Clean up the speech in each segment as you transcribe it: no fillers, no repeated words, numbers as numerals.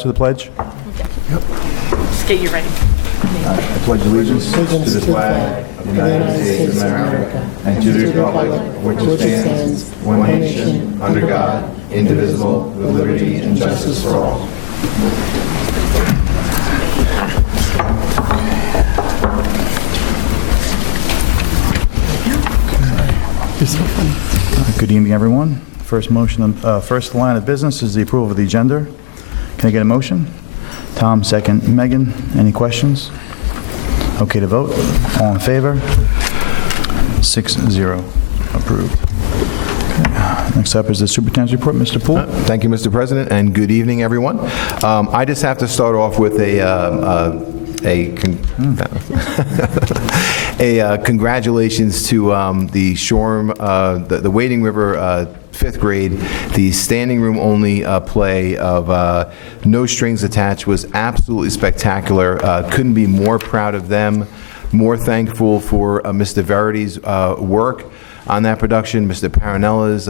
To the pledge. Yep. Just get you ready. I pledge allegiance to the flag of the United States of America and to the republic for which it stands, one nation, under God, indivisible, with liberty and justice for all. Good evening, everyone. First line of business is the approval of the agenda. Can I get a motion? Tom, second. Megan, any questions? Okay to vote. All in favor? 6-0. Approved. Okay. Next up is the superintendent's report. Mr. Poole. Thank you, Mr. President, and good evening, everyone. I just have to start off with congratulations to the Shoreham, the Wading River 5th grade. The standing room only play of No Strings Attached was absolutely spectacular. Couldn't be more proud of them, more thankful for Mr. Verity's work on that production, Mr. Paranella's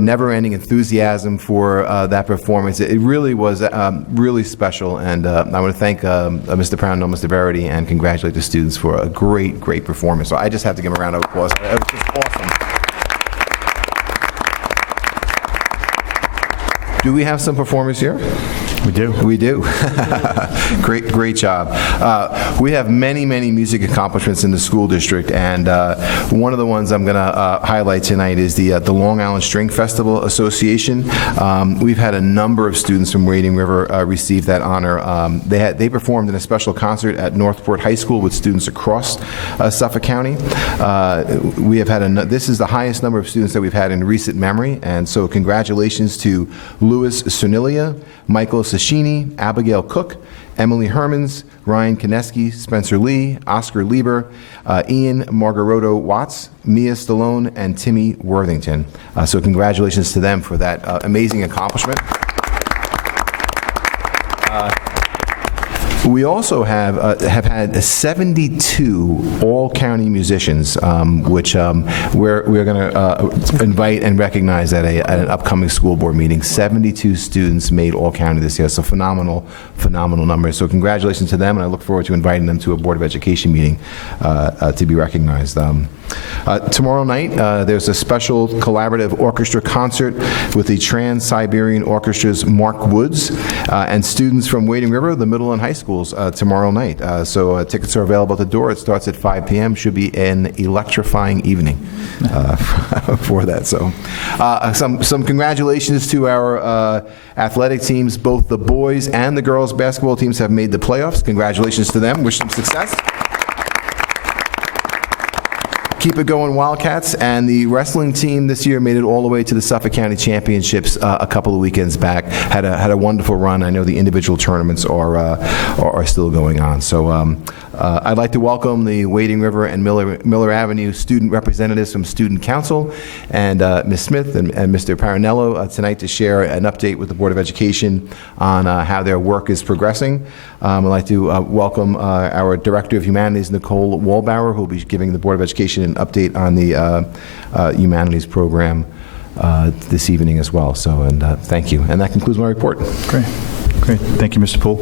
never-ending enthusiasm for that performance. It really was really special, and I want to thank Mr. Paranella, Mr. Verity, and congratulate the students for a great performance. So I just have to give them a round of applause. It was just awesome. Do we have some performers here? We do. We do. Great job. We have many music accomplishments in the school district, and one of the ones I'm going to highlight tonight is the Long Island String Festival Association. We've had a number of students from Wading River receive that honor. They performed in a special concert at Northport High School with students across Suffolk County. We have had this is the highest number of students that we've had in recent memory, and so congratulations to Louis Cernilia, Michael Sashini, Abigail Cook, Emily Hermans, Ryan Kineski, Spencer Lee, Oscar Lieber, Ian Margaroto Watts, Mia Stallone, and Timmy Worthington. So congratulations to them for that amazing accomplishment. We also have had 72 all-county musicians, which we're going to invite and recognize at an upcoming school board meeting. 72 students made all-county this year, so phenomenal numbers. So congratulations to them, and I look forward to inviting them to a Board of Education meeting to be recognized. Tomorrow night, there's a special collaborative orchestra concert with the Trans-Siberian Orchestra's Mark Woods and students from Wading River, the middle and high schools tomorrow night. So tickets are available at the door. It starts at 5 p.m. Should be an electrifying evening for that. So some congratulations to our athletic teams. Both the boys and the girls basketball teams have made the playoffs. Congratulations to them. Wish them success. Keep it going, Wildcats. And the wrestling team this year made it all the way to the Suffolk County Championships a couple of weekends back. Had a wonderful run. I know the individual tournaments are still going on. So I'd like to welcome the Wading River and Miller Avenue student representatives from Student Council and Ms. Smith and Mr. Paranello tonight to share an update with the Board of Education on how their work is progressing. I'd like to welcome our Director of Humanities, Nicole Wallbauer, who will be giving the Board of Education an update on the Humanities program this evening as well. So, and thank you. And that concludes my report. Great. Thank you, Mr. Poole.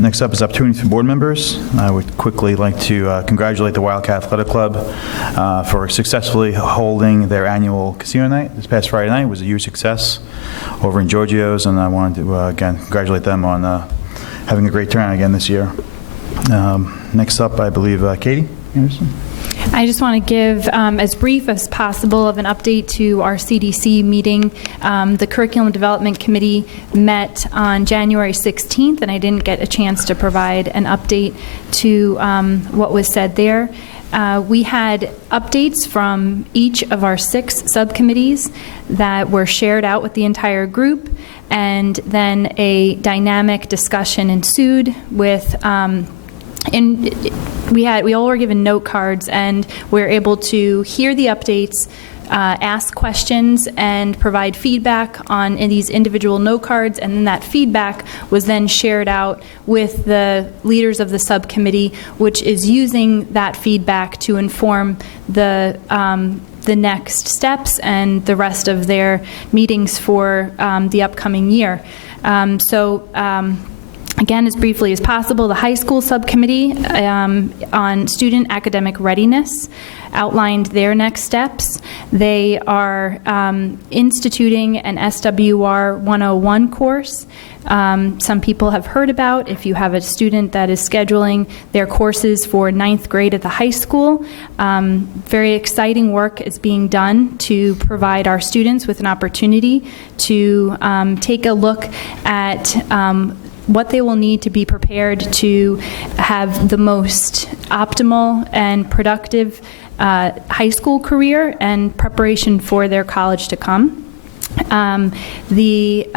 Next up is opportunities for board members. I would quickly like to congratulate the Wildcat Athletic Club for successfully holding their annual casino night this past Friday night. It was a huge success over in Giorgio's, and I wanted to, again, congratulate them on having a great turnout again this year. Next up, I believe, Katie Anderson. I just want to give as brief as possible of an update to our CDC meeting. The Curriculum Development Committee met on January 16th, and I didn't get a chance to provide an update to what was said there. We had updates from each of our 6 subcommittees that were shared out with the entire group, and then a dynamic discussion ensued with and we all were given note cards, and we were able to hear the updates, ask questions, and provide feedback on these individual note cards, and then that feedback was then shared out with the leaders of the subcommittee, which is using that feedback to inform the the next steps and the rest of their meetings for the upcoming year. Again, as briefly as possible, the high school subcommittee on student academic readiness outlined their next steps. They are instituting an SWR 101 course. Some people have heard about if you have a student that is scheduling their courses for 9th grade at the high school. Very exciting work is being done to provide our students with an opportunity to take a look at what they will need to be prepared to have the most optimal and productive high school career and preparation for their college to come. The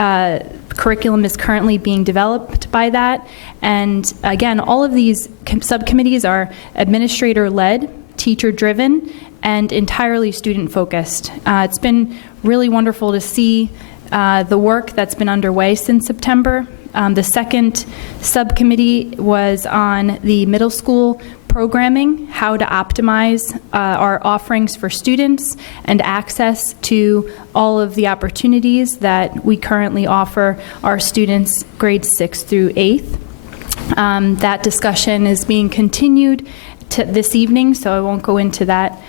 curriculum is currently being developed by that, and again, all of these subcommittees are administrator-led, teacher-driven, and entirely student-focused. It's been really wonderful to see the work that's been underway since September. The second subcommittee was on the middle school programming, how to optimize our offerings for students and access to all of the opportunities that we currently offer our students grades 6th through 8th. That discussion is being continued this evening, so I won't go into that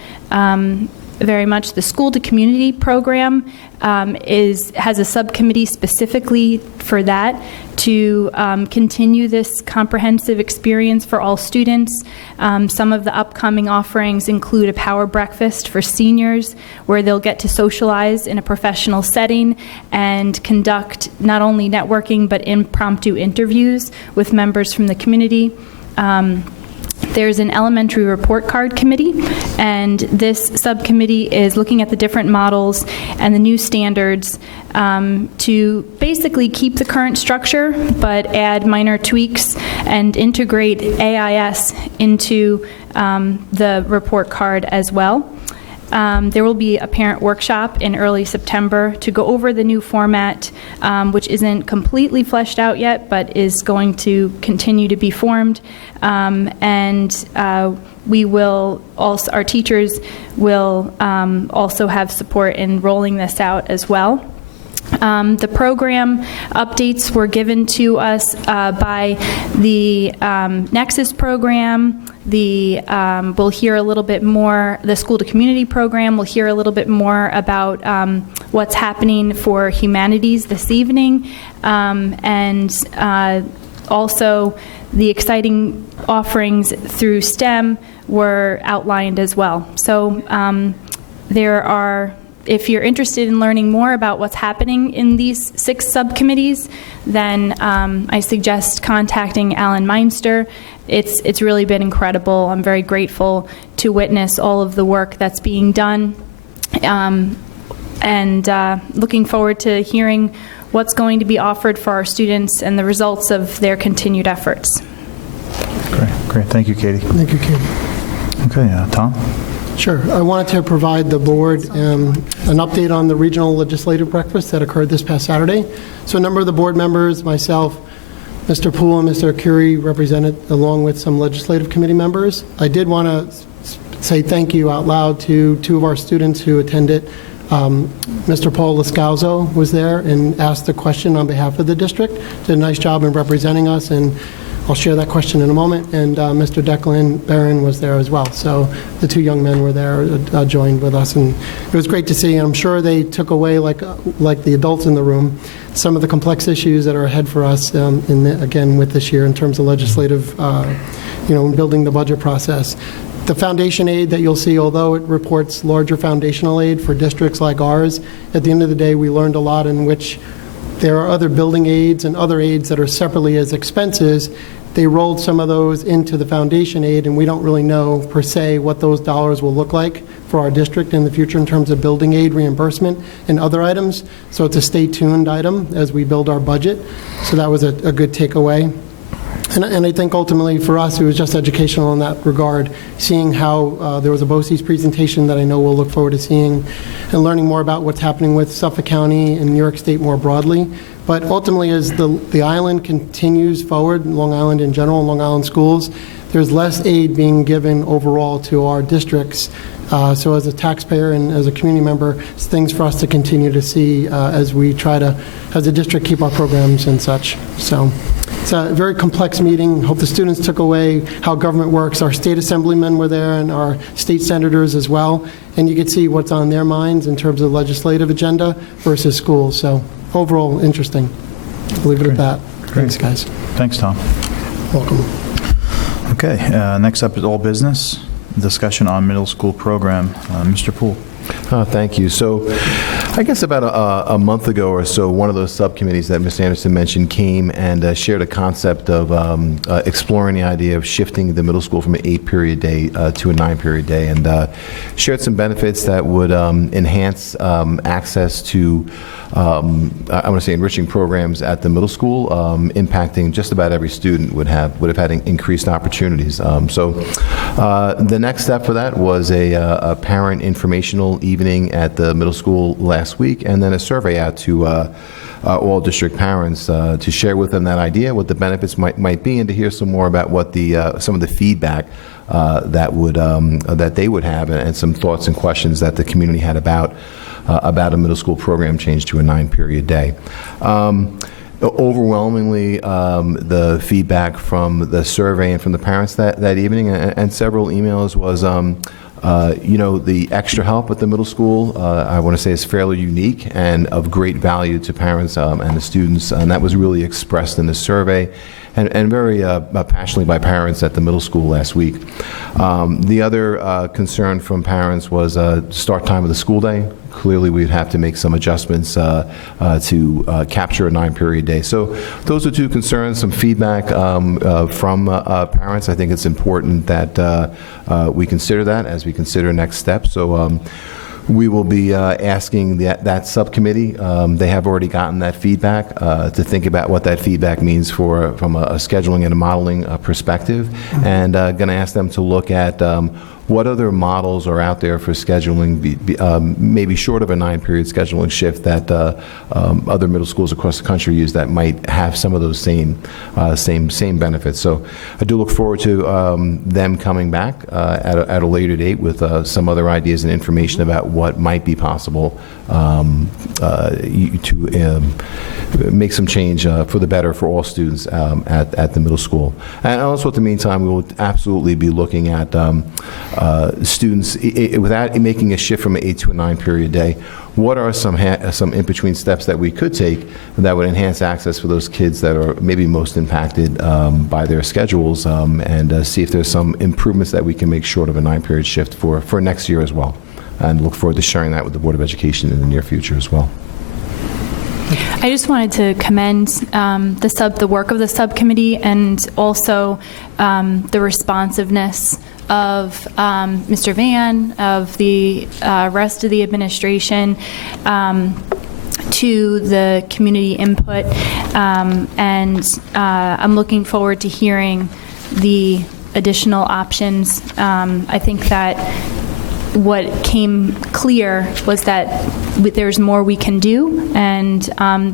very much. The School to Community program has a subcommittee specifically for that to continue this comprehensive experience for all students. Some of the upcoming offerings include a power breakfast for seniors where they'll get to socialize in a professional setting and conduct not only networking but impromptu interviews with members from the community. There's an elementary report card committee, and this subcommittee is looking at the different models and the new standards to basically keep the current structure but add minor tweaks and integrate AIS into the report card as well. There will be a parent workshop in early September to go over the new format, which isn't completely fleshed out yet, but is going to continue to be formed. We will also, our teachers will also have support in rolling this out as well. The program updates were given to us by the Nexus program. We'll hear a little bit more, the School to Community program, we'll hear a little bit more about what's happening for humanities this evening, and also the exciting offerings through STEM were outlined as well. So there are, if you're interested in learning more about what's happening in these 6 subcommittees, then I suggest contacting Alan Meinster. It's really been incredible. I'm very grateful to witness all of the work that's being done, and looking forward to hearing what's going to be offered for our students and the results of their continued efforts. Great. Thank you, Katie. Thank you, Katie. Okay, Tom? Sure. I wanted to provide the board an update on the regional legislative breakfast that occurred this past Saturday. So a number of the board members, myself, Mr. Poole and Mr. Curie represented, along with some legislative committee members. I did want to say thank you out loud to 2 of our students who attended. Mr. Paul Lascauso was there and asked a question on behalf of the district. Did a nice job in representing us, and I'll share that question in a moment. And Mr. Declan Barron was there as well. So the 2 young men were there, joined with us, and it was great to see. And I'm sure they took away, like the adults in the room, some of the complex issues that are ahead for us, again, with this year in terms of legislative, building the budget process. The foundation aid that you'll see, although it reports larger foundational aid for districts like ours, at the end of the day, we learned a lot in which there are other building aids and other aids that are separately as expenses. They rolled some of those into the foundation aid, and we don't really know, per se, what those dollars will look like for our district in the future in terms of building aid reimbursement and other items. So it's a stay tuned item as we build our budget. So that was a good takeaway. And I think ultimately for us, it was just educational in that regard, seeing how there was a BOCES presentation that I know we'll look forward to seeing and learning more about what's happening with Suffolk County and New York State more broadly. But ultimately, as the island continues forward, Long Island in general, Long Island schools, there's less aid being given overall to our districts. So as a taxpayer and as a community member, it's things for us to continue to see as we try to, as a district, keep our programs and such. So it's a very complex meeting. Hope the students took away how government works. Our state assemblymen were there and our state senators as well. And you could see what's on their minds in terms of legislative agenda versus schools. So overall, interesting. I'll leave it at that. Thanks, guys. Thanks, Tom. Welcome. Okay, next up is all business. Discussion on middle school program. Mr. Poole. Thank you. So I guess about a month ago or so, one of those subcommittees that Mr. Anderson mentioned came and shared a concept of exploring the idea of shifting the middle school from an 8-period day to a 9-period day, and shared some benefits that would enhance access to I want to say enriching programs at the middle school, impacting just about every student would have had increased opportunities. So the next step for that was a parent informational evening at the middle school last week, and then a survey out to all district parents to share with them that idea, what the benefits might be, and to hear some more about what the some of the feedback that they would have, and some thoughts and questions that the community had about a middle school program change to a 9-period day. Overwhelmingly, the feedback from the survey and from the parents that evening and several emails was, the extra help at the middle school, I want to say, is fairly unique and of great value to parents and the students, and that was really expressed in the survey and very passionately by parents at the middle school last week. The other concern from parents was start time of the school day. Clearly, we'd have to make some adjustments to capture a 9-period day. So those are two concerns, some feedback from parents. I think it's important that we consider that as we consider next steps. So we will be asking that subcommittee, they have already gotten that feedback, to think about what that feedback means from a scheduling and a modeling perspective, and going to ask them to look at what other models are out there for scheduling, maybe short of a 9-period scheduling shift that other middle schools across the country use that might have some of those same benefits. So I do look forward to them coming back at a later date with some other ideas and information about what might be possible to make some change for the better for all students at the middle school. And also, at the meantime, we will absolutely be looking at students, without making a shift from an 8 to a 9-period day, what are some in-between steps that we could take that would enhance access for those kids that are maybe most impacted by their schedules, and see if there's some improvements that we can make short of a 9-period shift for next year as well. And look forward to sharing that with the Board of Education in the near future as well. I just wanted to commend the work of the subcommittee, and also the responsiveness of Mr. Van, of the rest of the administration, to the community input, and I'm looking forward to hearing the additional options. I think that what came clear was that there's more we can do, and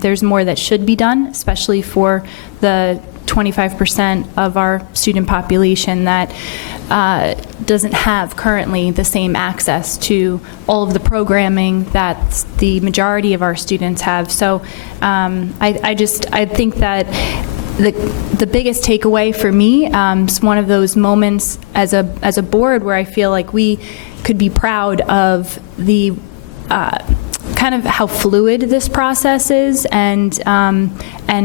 there's more that should be done, especially for the 25% of our student population that doesn't have currently the same access to all of the programming that the majority of our students have. So I think that the biggest takeaway for me is one of those moments as a board where I feel like we could be proud of the kind of how fluid this process is, and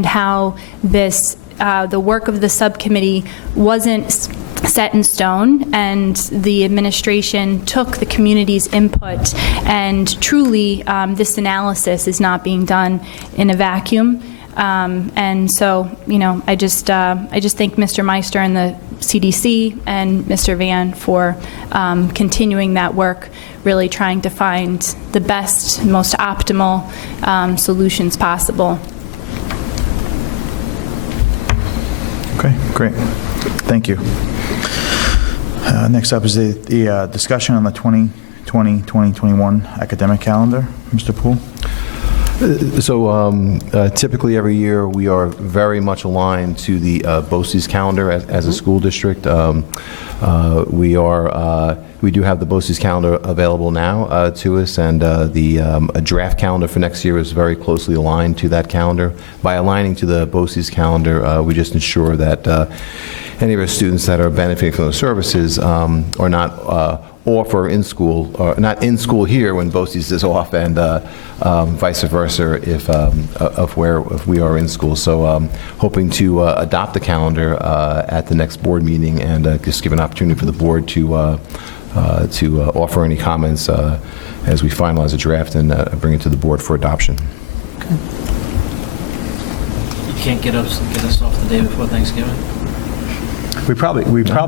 how this the work of the subcommittee wasn't set in stone, and the administration took the community's input, and truly this analysis is not being done in a vacuum. And so, I just thank Mr. Meister and the CDC and Mr. Van for continuing that work, really trying to find the best, most optimal solutions possible. Okay, great. Thank you. Next up is the discussion on the 2020-2021 academic calendar. Mr. Poole? So typically every year, we are very much aligned to the BOCES calendar as a school district. We do have the BOCES calendar available now to us, and a draft calendar for next year is very closely aligned to that calendar. By aligning to the BOCES calendar, we just ensure that any of our students that are benefiting from those services are not off or in school, or not in school here when BOCES is off, and vice versa if we are in school. So hoping to adopt the calendar at the next board meeting, and just give an opportunity for the board to offer any comments as we finalize the draft and bring it to the board for adoption. You can't get us off the day before Thanksgiving? We probably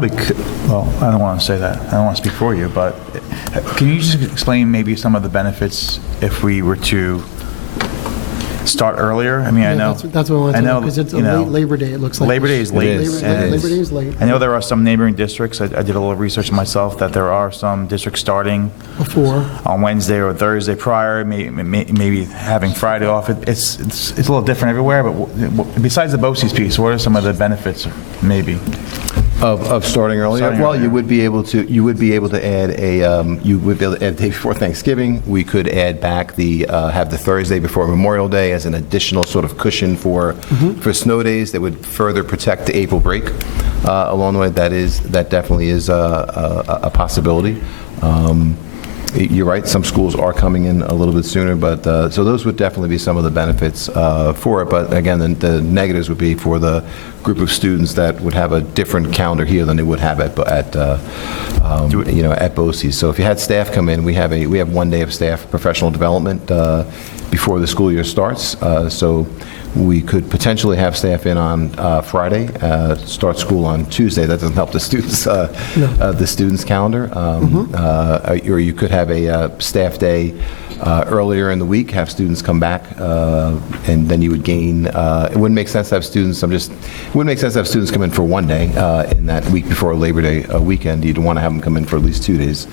could, well, I don't want to say that. I don't want to speak for you, but can you just explain maybe some of the benefits if we were to start earlier? I mean, I know. That's what I wanted to know, because it's a late Labor Day, it looks like. Labor Day is late. Labor Day is late. I know there are some neighboring districts, I did a little research myself, that there are some districts starting Before. on Wednesday or Thursday prior, maybe having Friday off. It's a little different everywhere, but besides the BOCES piece, what are some of the benefits, maybe? Of starting earlier? Starting Well, earlier. you would be able to add a day before Thanksgiving. We could add back have the Thursday before Memorial Day as an additional sort of cushion for snow days that would further protect the April break along the way. That definitely is a possibility. You're right, some schools are coming in a little bit sooner, but, so those would definitely be some of the benefits for it. But again, the negatives would be for the group of students that would have a different calendar here than they would have at BOCES. So if you had staff come in, we have 1 day of staff professional development before the school year starts. So we could potentially have staff in on Friday, start school on Tuesday. That doesn't help the students' calendar. Or you could have a staff day earlier in the week, have students come back, and then you would gain. It wouldn't make sense to have students. It wouldn't make sense to have students come in for 1 day in that week before Labor Day weekend. You'd want to have them come in for at least 2 days.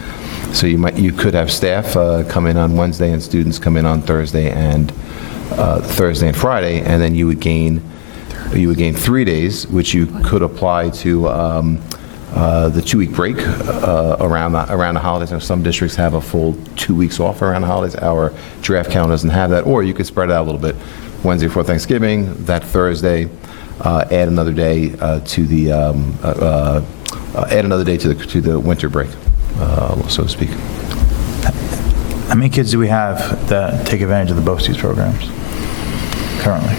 So you could have staff come in on Wednesday and students come in on Thursday and Friday, and then you would gain 3 days, which you could apply to the 2-week break around the holidays. Now, some districts have a full 2 weeks off around the holidays. Our draft calendar doesn't have that. Or you could spread it out a little bit. Wednesday before Thanksgiving, that Thursday, add another day to the winter break, so to speak. How many kids do we have that take advantage of the BOCES programs currently?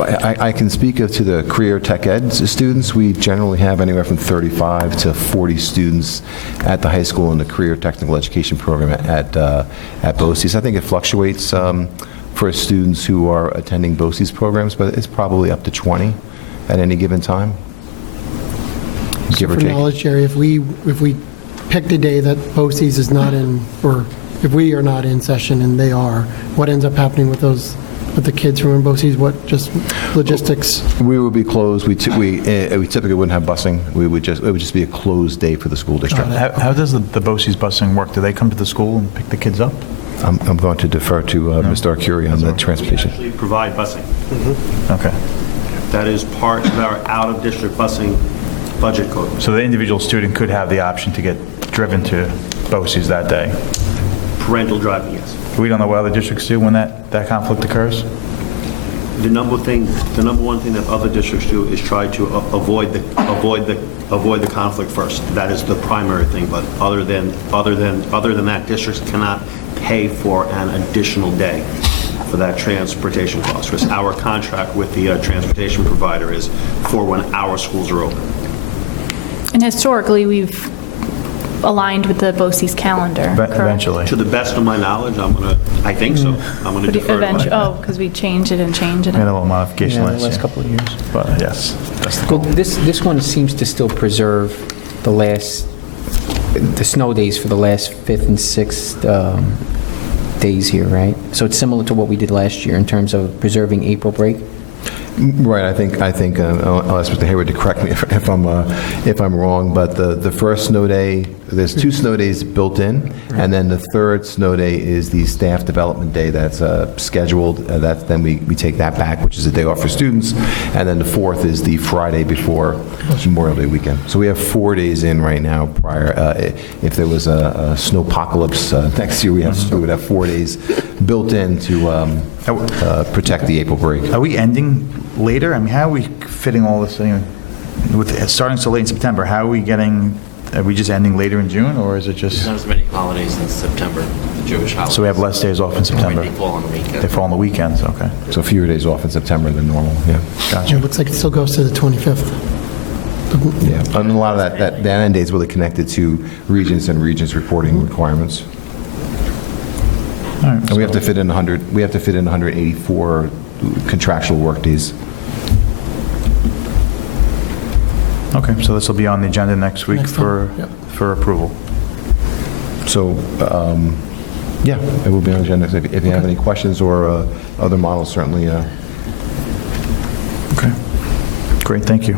I can speak to the career tech ed students. We generally have anywhere from 35 to 40 students at the high school in the career technical education program at BOCES. I think it fluctuates for students who are attending BOCES programs, but it's probably up to 20 at any given time, give or For take. knowledge, Jerry, if we picked a day that BOCES is not in, or if we are not in session and they are, what ends up happening with the kids who are in BOCES? What, just logistics? We would be closed. We typically wouldn't have busing. It would just be a closed day for the school district. How does the BOCES busing work? Do they come to the school and pick the kids up? I'm going to defer to Mr. Arcuri on the transportation. We actually provide busing. Okay. That is part of our out-of-district busing budget code. So the individual student could have the option to get driven to BOCES that day? Parental driving, yes. We don't know what other districts do when that conflict occurs? The number one thing that other districts do is try to avoid the conflict first. That is the primary thing. But other than that, districts cannot pay for an additional day for that transportation cost, because our contract with the transportation provider is for when our schools are open. And historically, we've aligned with the BOCES calendar, correct? Eventually. To the best of my knowledge, I think so. I'm going to defer to my... Because we change it and change it. We had a little modification Yeah, last the last year. couple of years. But yes, that's the Well, goal. this one seems to still preserve the snow days for the last 5th and 6th days here, right? So it's similar to what we did last year in terms of preserving April break? Right. I think I'll ask Mr. Hayward to correct me if I'm wrong. But the first snow day There's 2 snow days built in, and then the third snow day is the staff development day that's scheduled. Then we take that back, which is a day off for students, and then the 4th is the Friday before Memorial Day weekend. So we have 4 days in right now prior. If there was a snowpocalypse next year, we would have 4 days built in to protect the April break. Are we ending later? I mean, how are we fitting all this, with starting so late in September, how are we just ending later in June, or is it There's just, not as many holidays in September, the Jewish holidays. so we have less days off in September? They fall on the weekend. They fall on the weekends, okay. So fewer days off in September than normal, yeah. It looks like it still goes to the 25th. Yeah, and a lot of that end date is really connected to regents and regents reporting requirements. All right, And we have to fit in 184 contractual workdays. Okay, so this will be on the agenda next week Next time, yep. for approval. So, yeah, it will be on the agenda. If you have any questions or other models, certainly. Okay, great, thank you.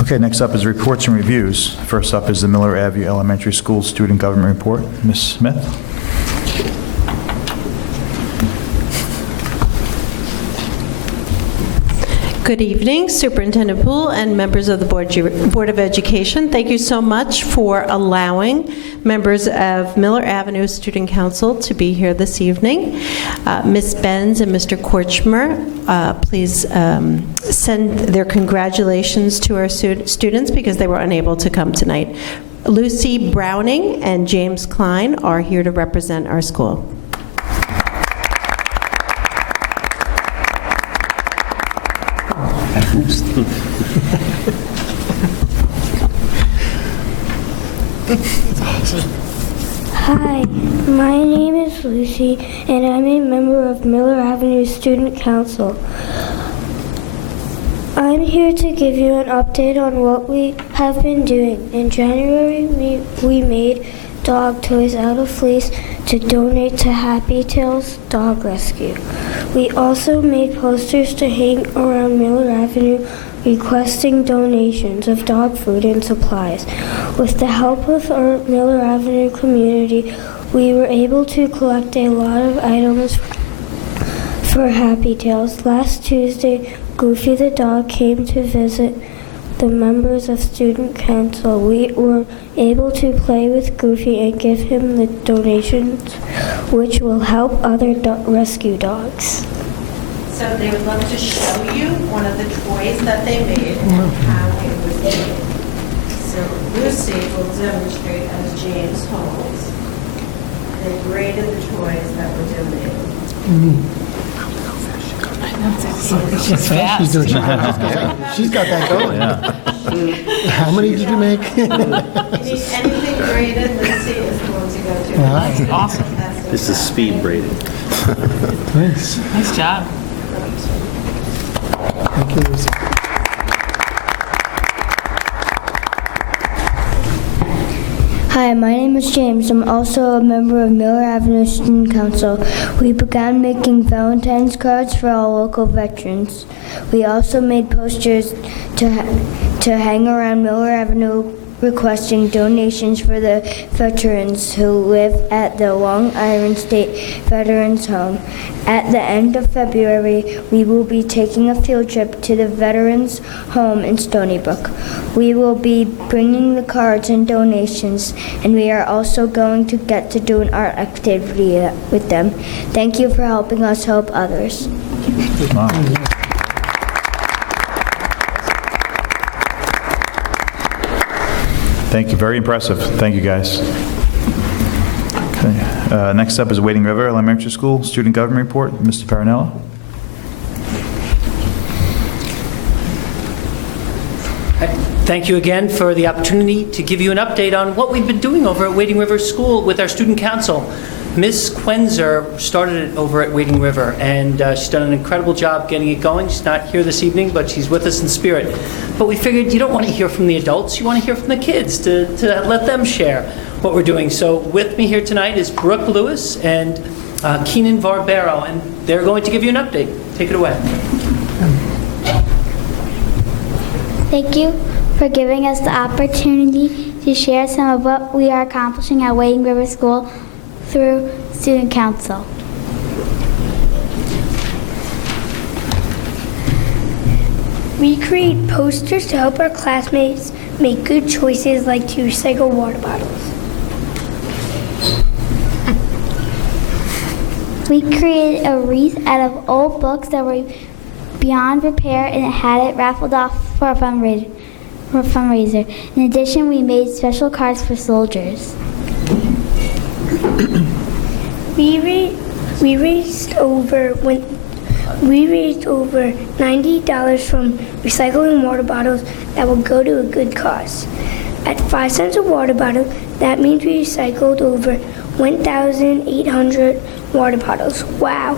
Okay, next up is reports and reviews. First up is the Miller Avenue Elementary School Student Government Report. Ms. Smith? Good evening, Superintendent Poole and members of the Board of Education. Thank you so much for allowing members of Miller Avenue Student Council to be here this evening. Ms. Benz and Mr. Korchmer, please send their congratulations to our students because they were unable to come tonight. Lucy Browning and James Klein are here to represent our school. Hi, my name is Lucy, and I'm a member of Miller Avenue Student Council. I'm here to give you an update on what we have been doing. In January, we made dog toys out of fleece to donate to Happy Tails Dog Rescue. We also made posters to hang around Miller Avenue requesting donations of dog food and supplies. With the help of our Miller Avenue community, we were able to collect a lot of items for Happy Tails. Last Tuesday, Goofy the dog came to visit the members of Student Council. We were able to play with Goofy and give him the donations, which will help other rescue dogs. So they would love to show you one of the toys that they made and how it was made. So Lucy will demonstrate as James Holmes. They graded the toys that were donated. She's fast. She's got that going. How many did you make? Anything graded, Lucy is going to go to. That's awesome. This is speed braiding. Nice. Nice job. Thank you, Lucy. Hi, my name is James. I'm also a member of Miller Avenue Student Council. We began making Valentine's cards for our local veterans. We also made posters to hang around Miller Avenue requesting donations for the veterans who live at the Long Island State Veterans Home. At the end of February, we will be taking a field trip to the Veterans Home in Stony Brook. We will be bringing the cards and donations, and we are also going to get to do an art activity with them. Thank you for helping us help others. Wow. Thank you, very impressive. Thank you, guys. Okay. Next up is Wading River Elementary School Student Government Report. Mr. Parinella. Thank you again for the opportunity to give you an update on what we've been doing over at Wading River School with our student council. Ms. Quenzer started it over at Wading River, and she's done an incredible job getting it going. She's not here this evening, but she's with us in spirit. But we figured you don't want to hear from the adults, you want to hear from the kids to let them share what we're doing. So with me here tonight is Brooke Lewis and Keenan Barbero, and they're going to give you an update. Take it away. Thank you for giving us the opportunity to share some of what we are accomplishing at Wading River School through Student Council. We create posters to help our classmates make good choices, like to recycle water bottles. We created a wreath out of old books that were beyond repair and had it raffled off for a fundraiser. In addition, we made special cards for soldiers. We raised over $90 from recycling water bottles that will go to a good cause. At 5 cents a water bottle, that means we recycled over 1,800 water bottles. Wow.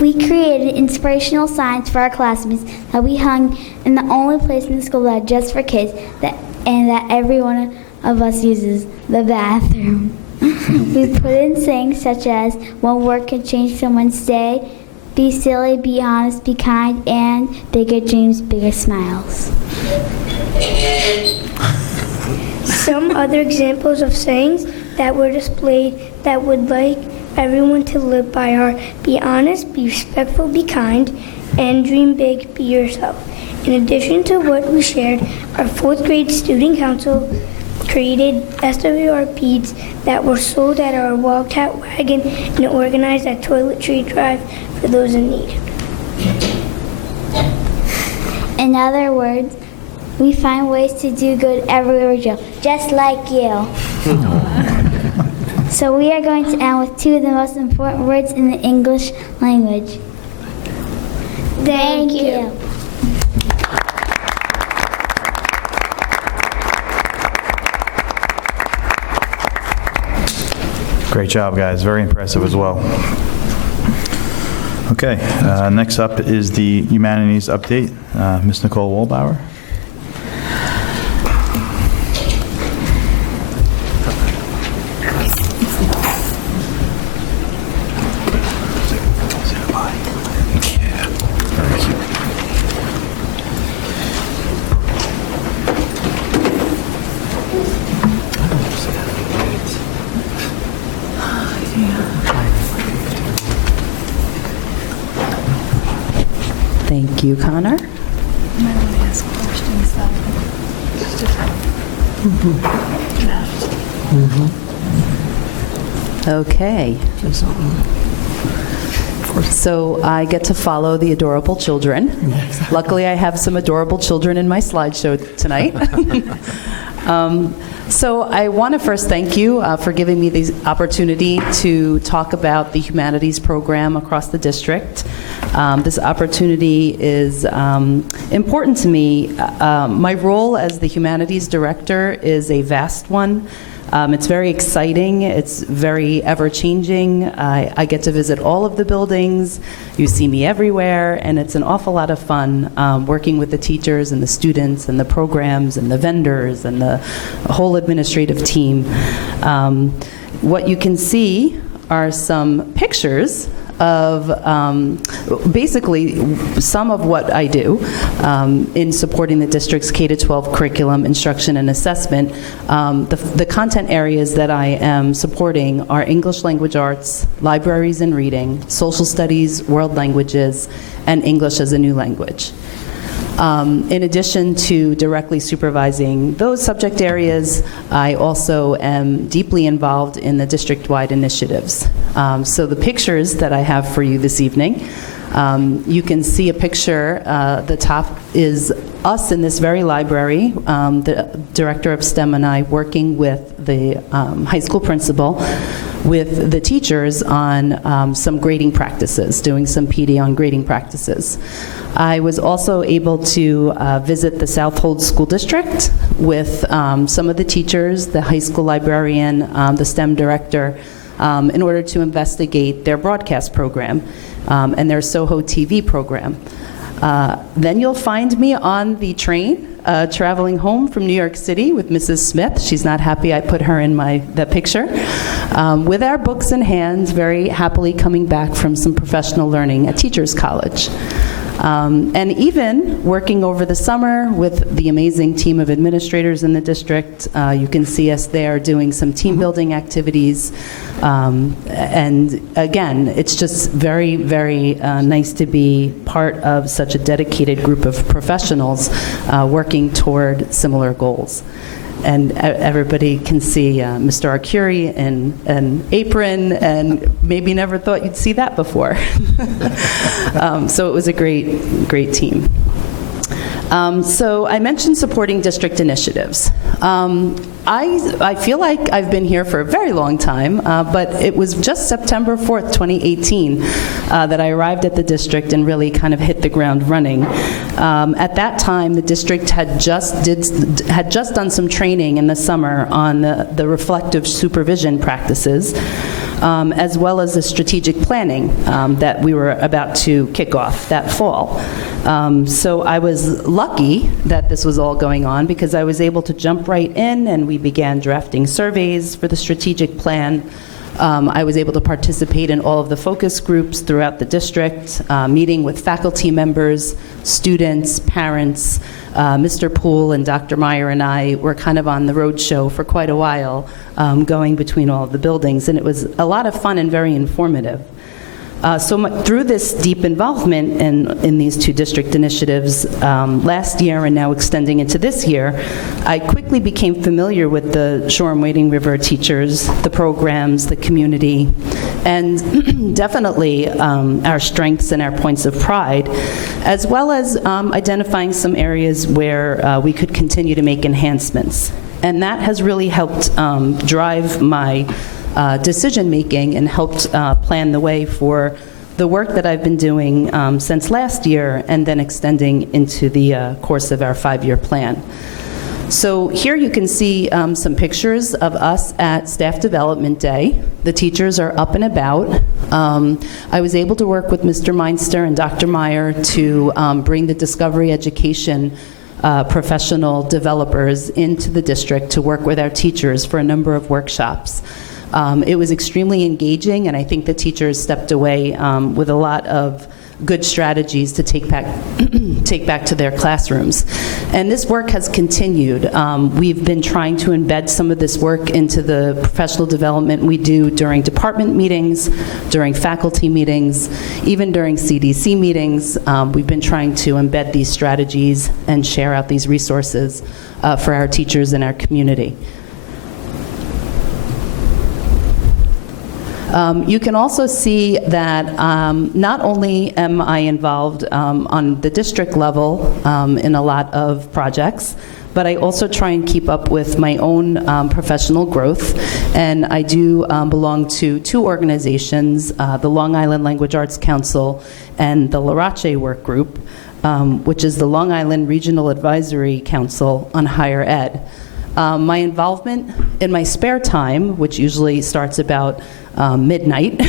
We created inspirational signs for our classmates that we hung in the only place in the school that just for kids, and that every one of us uses, the bathroom. We put in sayings such as, one word can change someone's day, be silly, be honest, be kind, and bigger dreams, bigger smiles. Some other examples of sayings that were displayed that would like everyone to live by are, be honest, be respectful, be kind, and dream big, be yourself. In addition to what we shared, our 4th grade student council created SWRPs that were sold at our Wildcat Wagon and organized a toiletry drive for those in need. In other words, we find ways to do good everywhere we go, just like you. So we are going to end with 2 of the most important words in the English language. Thank you. Great job, guys. Very impressive as well. Okay, next up is the humanities update. Ms. Nicole Wallbauer. Thank you, Connor. You might want to ask questions that Okay. So I get to follow the adorable children. Luckily, I have some adorable children in my slideshow tonight. So I want to first thank you for giving me the opportunity to talk about the humanities program across the district. This opportunity is important to me. My role as the humanities director is a vast one. It's very exciting. It's very ever-changing. I get to visit all of the buildings. You see me everywhere, and it's an awful lot of fun working with the teachers and the students and the programs and the vendors and the whole administrative team. What you can see are some pictures of basically some of what I do in supporting the district's K-12 curriculum, instruction, and assessment. The content areas that I am supporting are English language arts, libraries and reading, social studies, world languages, and English as a new language. In addition to directly supervising those subject areas, I also am deeply involved in the district-wide initiatives. So the pictures that I have for you this evening, you can see a picture. The top is us in this very library, the director of STEM and I working with the high school principal with the teachers on some grading practices, doing some PD on grading practices. I was also able to visit the Southold School District with some of the teachers, the high school librarian, the STEM director, in order to investigate their broadcast program and their Soho TV program. Then you'll find me on the train traveling home from New York City with Mrs. Smith. She's not happy I put her in the picture. With our books in hand, very happily coming back from some professional learning at Teachers College. And even working over the summer with the amazing team of administrators in the district. You can see us there doing some team building activities. And again, it's just very, very nice to be part of such a dedicated group of professionals working toward similar goals. And everybody can see Mr. Arcuri in an apron, and maybe never thought you'd see that before. So it was a great team. So I mentioned supporting district initiatives. I feel like I've been here for a very long time, but it was just September 4th, 2018, that I arrived at the district and really kind of hit the ground running. At that time, the district had just done some training in the summer on the reflective supervision practices, as well as the strategic planning that we were about to kick off that fall. So I was lucky that this was all going on because I was able to jump right in, and we began drafting surveys for the strategic plan. I was able to participate in all of the focus groups throughout the district, meeting with faculty members, students, parents. Mr. Poole and Dr. Meyer and I were kind of on the road show for quite a while, going between all of the buildings, and it was a lot of fun and very informative. Through this deep involvement in these two district initiatives last year and now extending into this year, I quickly became familiar with the Shoreham-Wading River teachers, the programs, the community, and definitely our strengths and our points of pride, as well as identifying some areas where we could continue to make enhancements. And that has really helped drive my decision-making and helped plan the way for the work that I've been doing since last year and then extending into the course of our 5-year plan. So here you can see some pictures of us at Staff Development Day. The teachers are up and about. I was able to work with Mr. Meinster and Dr. Meyer to bring the Discovery Education professional developers into the district to work with our teachers for a number of workshops. It was extremely engaging, and I think the teachers stepped away with a lot of good strategies to take back to their classrooms. And this work has continued. We've been trying to embed some of this work into the professional development we do during department meetings, during faculty meetings, even during CDC meetings. We've been trying to embed these strategies and share out these resources for our teachers and our community. You can also see that not only am I involved on the district level in a lot of projects, but I also try and keep up with my own professional growth. And I do belong to two organizations, the Long Island Language Arts Council and the Larache Work Group, which is the Long Island Regional Advisory Council on Higher Ed. My involvement in my spare time, which usually starts about midnight.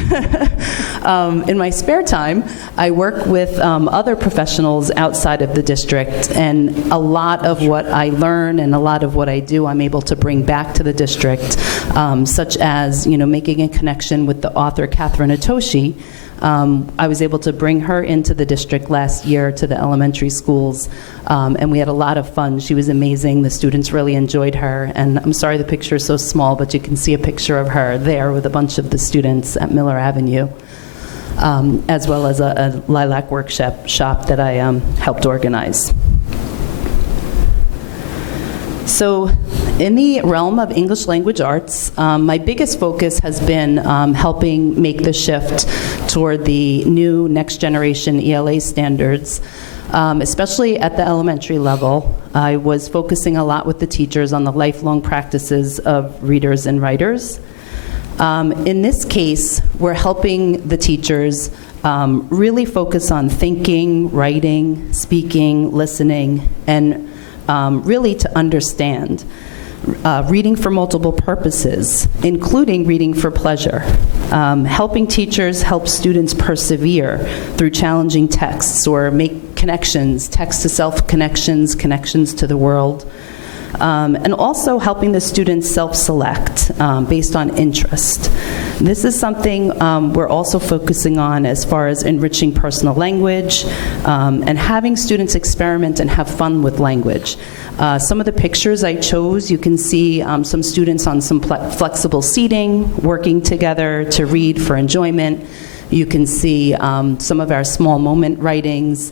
In my spare time, I work with other professionals outside of the district, and a lot of what I learn and a lot of what I do, I'm able to bring back to the district, such as, making a connection with the author Catherine Otoshi. I was able to bring her into the district last year to the elementary schools, and we had a lot of fun. She was amazing. The students really enjoyed her, and I'm sorry the picture is so small, but you can see a picture of her there with a bunch of the students at Miller Avenue, as well as a lilac workshop that I helped organize. So in the realm of English language arts, my biggest focus has been helping make the shift toward the new next generation ELA standards, especially at the elementary level. I was focusing a lot with the teachers on the lifelong practices of readers and writers. In this case, we're helping the teachers really focus on thinking, writing, speaking, listening, and really to understand. Reading for multiple purposes, including reading for pleasure. Helping teachers help students persevere through challenging texts or make connections, text-to-self connections, connections to the world. and also helping the students self-select based on interest. This is something we're also focusing on as far as enriching personal language and having students experiment and have fun with language. Some of the pictures I chose, you can see some students on some flexible seating, working together to read for enjoyment. You can see some of our small moment writings,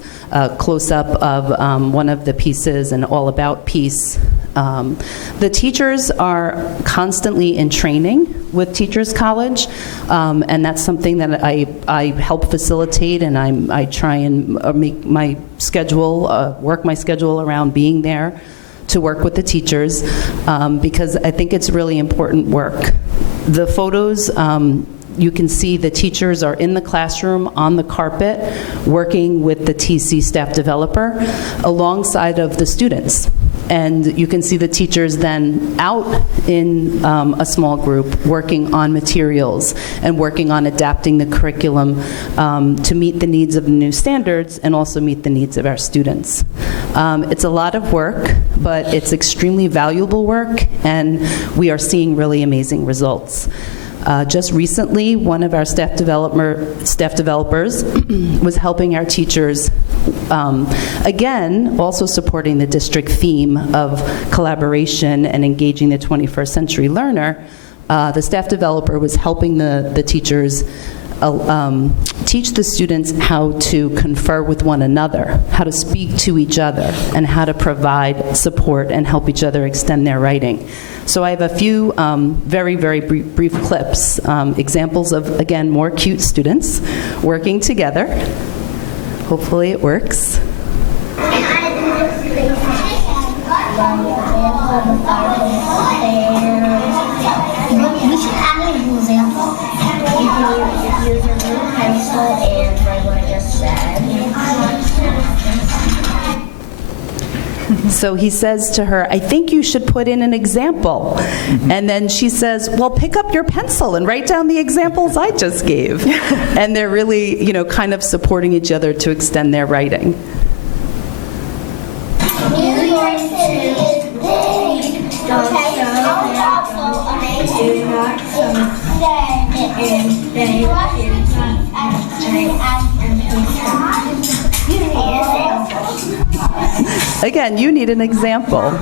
close-up of one of the pieces, an all-about piece. The teachers are constantly in training with Teachers College, and that's something that I help facilitate, and I try and make my schedule, work my schedule around being there to work with the teachers, because I think it's really important work. The photos, you can see the teachers are in the classroom on the carpet working with the TC staff developer alongside of the students. And you can see the teachers then out in a small group working on materials and working on adapting the curriculum to meet the needs of the new standards and also meet the needs of our students. It's a lot of work, but it's extremely valuable work, and we are seeing really amazing results. Just recently, one of our staff developers was helping our teachers, again, also supporting the district theme of collaboration and engaging the 21st century learner. The staff developer was helping the teachers teach the students how to confer with one another, how to speak to each other, and how to provide support and help each other extend their writing. So I have a few very, very brief clips, examples of, again, more cute students working together. Hopefully it works. We should have an example. You can use a real pencil and write what I just said. So he says to her, I think you should put in an example. And then she says, well, pick up your pencil and write down the examples I just gave. And they're really, kind of supporting each other to extend their writing. New York City is big. Don't do not Again, you need an example. There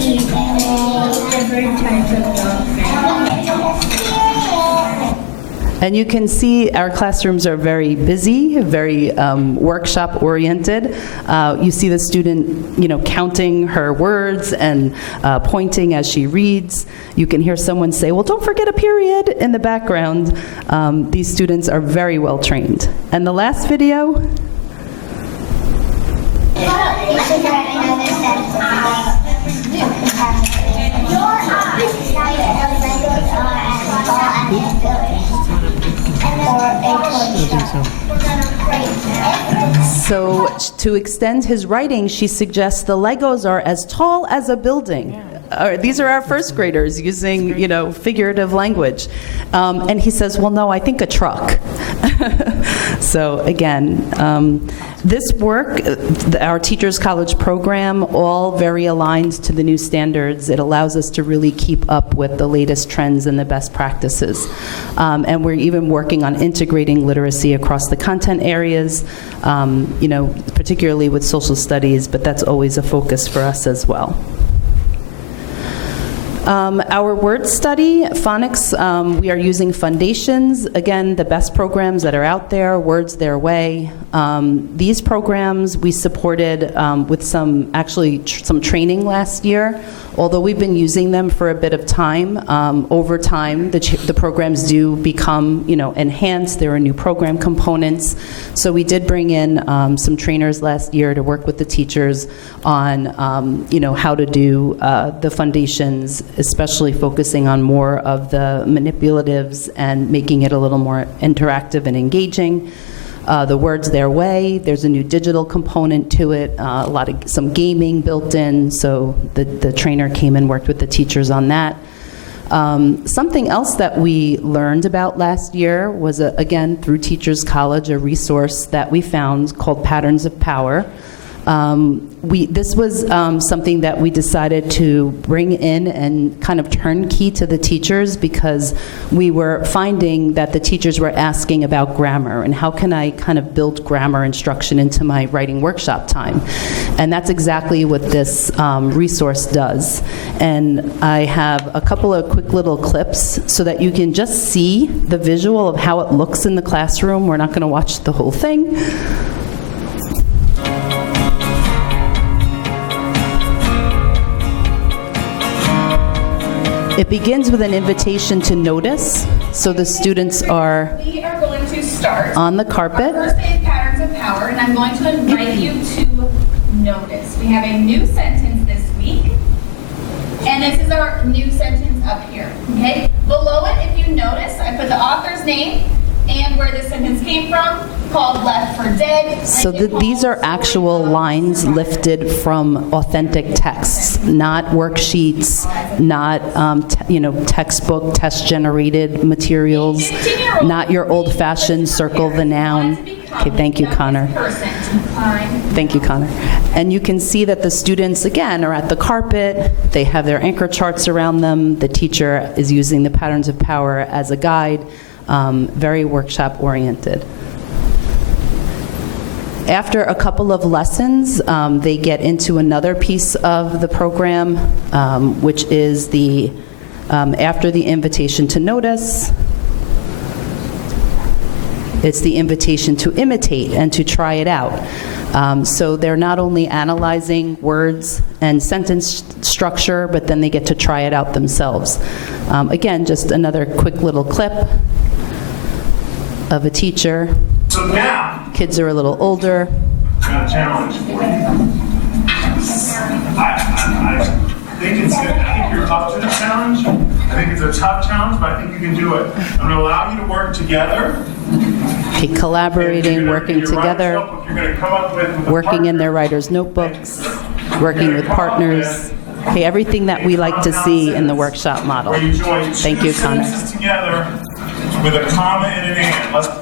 is different types of dogs. And you can see our classrooms are very busy, very workshop-oriented. You see the student, counting her words and pointing as she reads. You can hear someone say, well, don't forget a period in the background. These students are very well trained. And the last video. So to extend his writing, she suggests the Legos are as tall as a building. These are our first graders using, figurative language. And he says, well, no, I think a truck. So again, this work, our Teachers College program, all very aligned to the new standards. It allows us to really keep up with the latest trends and the best practices. And we're even working on integrating literacy across the content areas, particularly with social studies, but that's always a focus for us as well. Our word study, phonics, we are using Foundations. Again, the best programs that are out there, Words Their Way. These programs we supported with some training last year. Although we've been using them for a bit of time, over time the programs do become enhanced. There are new program components. So we did bring in some trainers last year to work with the teachers on how to do the Foundations, especially focusing on more of the manipulatives and making it a little more interactive and engaging. The Words Their Way, there's a new digital component to it, some gaming built in, so the trainer came and worked with the teachers on that. Something else that we learned about last year was, again, through Teachers College, a resource that we found called Patterns of Power. This was something that we decided to bring in and kind of turnkey to the teachers, because we were finding that the teachers were asking about grammar and how can I kind of build grammar instruction into my writing workshop time. And that's exactly what this resource does. And I have a couple of quick little clips so that you can just see the visual of how it looks in the classroom. We're not going to watch the whole thing. It begins with an invitation to notice. So the students are We are going to start on the carpet. Our first day of Patterns of Power, and I'm going to invite you to notice. We have a new sentence this week, and this is our new sentence up here, okay? Below it, if you notice, I put the author's name and where this sentence came from, called Left for Dead. So these are actual lines lifted from authentic texts, not worksheets, not textbook test-generated materials, not your old-fashioned circle the noun. Okay, thank you, Connor. Thank you, Connor. And you can see that the students, again, are at the carpet. They have their anchor charts around them. The teacher is using the Patterns of Power as a guide, very workshop-oriented. After a couple of lessons, they get into another piece of the program, which is the after the invitation to notice. It's the invitation to imitate and to try it out. So they're not only analyzing words and sentence structure, but then they get to try it out themselves. Again, just another quick little clip of a teacher. So now, kids are a little older. Got a challenge for you. I think you're up to the challenge. I think it's a tough challenge, but I think you can do it. I'm going to allow you to work together. Okay, collaborating, working together, working in their writer's notebooks, working with partners. Okay, everything that we like to see in the workshop model. Thank you, Connor. Together with a comma and an and.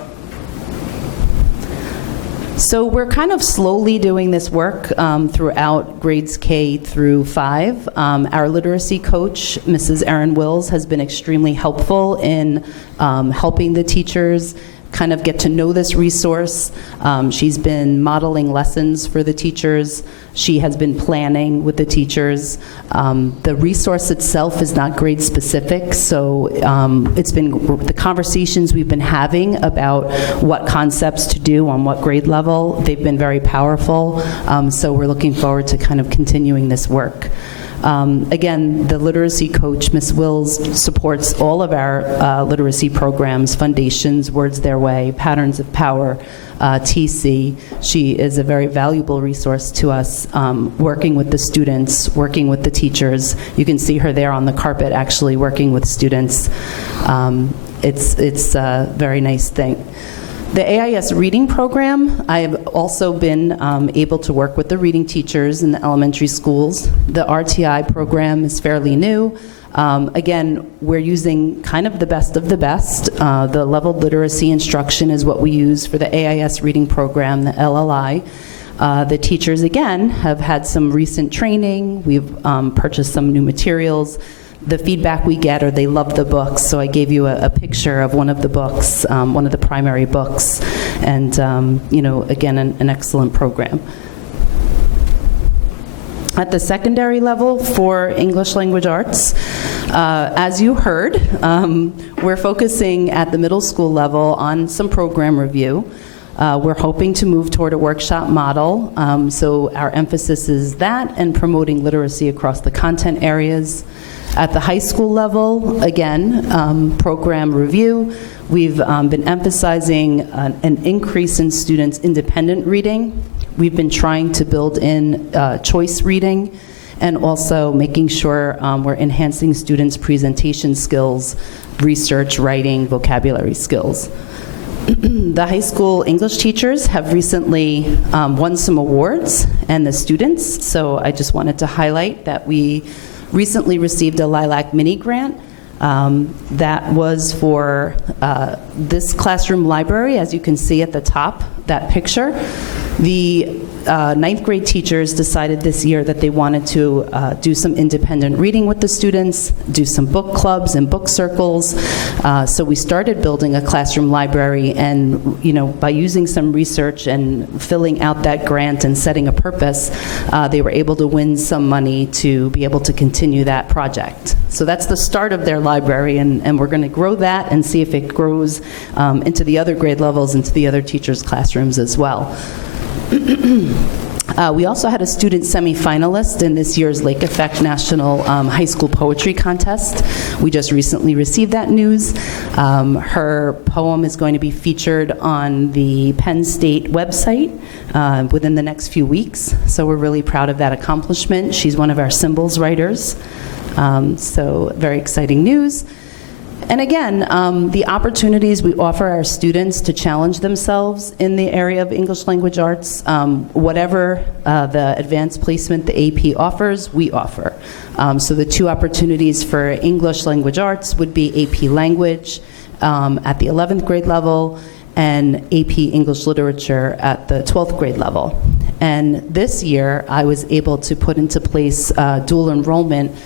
So we're kind of slowly doing this work throughout grades K through 5. Our literacy coach, Mrs. Erin Wills, has been extremely helpful in helping the teachers kind of get to know this resource. She's been modeling lessons for the teachers. She has been planning with the teachers. The resource itself is not grade specific, so it's been the conversations we've been having about what concepts to do on what grade level. They've been very powerful, so we're looking forward to kind of continuing this work. Again, the literacy coach, Ms. Wills, supports all of our literacy programs, Foundations, Words Their Way, Patterns of Power, TC. She is a very valuable resource to us, working with the students, working with the teachers. You can see her there on the carpet actually working with students. It's a very nice thing. The AIS reading program, I have also been able to work with the reading teachers in the elementary schools. The RTI program is fairly new. Again, we're using kind of the best of the best. The leveled literacy instruction is what we use for the AIS reading program, the LLI. The teachers, again, have had some recent training. We've purchased some new materials. The feedback we get are they love the books, so I gave you a picture of one of the books, one of the primary books, and again, an excellent program. At the secondary level for English language arts, as you heard, we're focusing at the middle school level on some program review. We're hoping to move toward a workshop model, so our emphasis is that and promoting literacy across the content areas. At the high school level, again, program review. We've been emphasizing an increase in students' independent reading. We've been trying to build in choice reading and also making sure we're enhancing students' presentation skills, research, writing, vocabulary skills. The high school English teachers have recently won some awards, and the students, so I just wanted to highlight that we recently received a Lilac Mini Grant that was for this classroom library, as you can see at the top, that picture. The ninth grade teachers decided this year that they wanted to do some independent reading with the students, do some book clubs and book circles. So we started building a classroom library, and by using some research and filling out that grant and setting a purpose, they were able to win some money to be able to continue that project. So that's the start of their library, and we're going to grow that and see if it grows into the other grade levels, into the other teachers' classrooms as well. We also had a student semifinalist in this year's Lake Effect National High School Poetry Contest. We just recently received that news. Her poem is going to be featured on the Penn State website within the next few weeks, so we're really proud of that accomplishment. She's one of our symbols writers, so very exciting news. And again, the opportunities we offer our students to challenge themselves in the area of English language arts, whatever the advanced placement the AP offers, we offer. So the two opportunities for English language arts would be AP language at the 11th grade level and AP English literature at the 12th grade level. And this year, I was able to put into place dual enrollment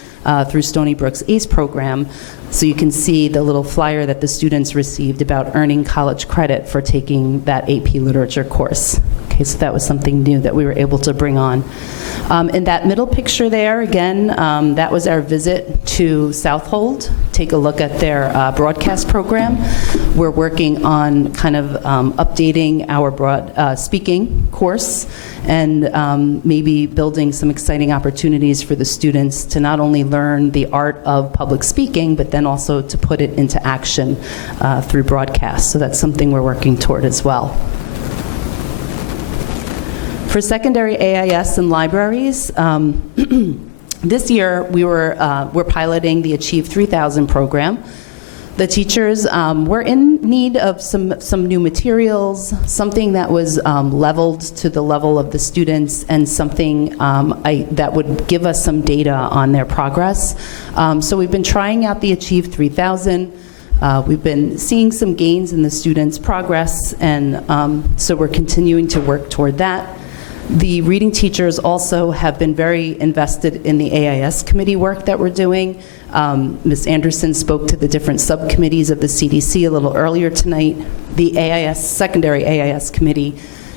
through Stony Brook's ACE program. So you can see the little flyer that the students received about earning college credit for taking that AP literature course. Okay, so that was something new that we were able to bring on. In that middle picture there, again, that was our visit to Southold. Take a look at their broadcast program. We're working on kind of updating our broad speaking course and maybe building some exciting opportunities for the students to not only learn the art of public speaking, but then also to put it into action through broadcast. So that's something we're working toward as well. For secondary AIS and libraries, this year we're piloting the Achieve 3000 program. The teachers were in need of some new materials, something that was leveled to the level of the students, and something that would give us some data on their progress. So we've been trying out the Achieve 3000. We've been seeing some gains in the students' progress, and so we're continuing to work toward that. The reading teachers also have been very invested in the AIS committee work that we're doing. Ms. Anderson spoke to the different subcommittees of the CDC a little earlier tonight. The AIS, secondary AIS committee,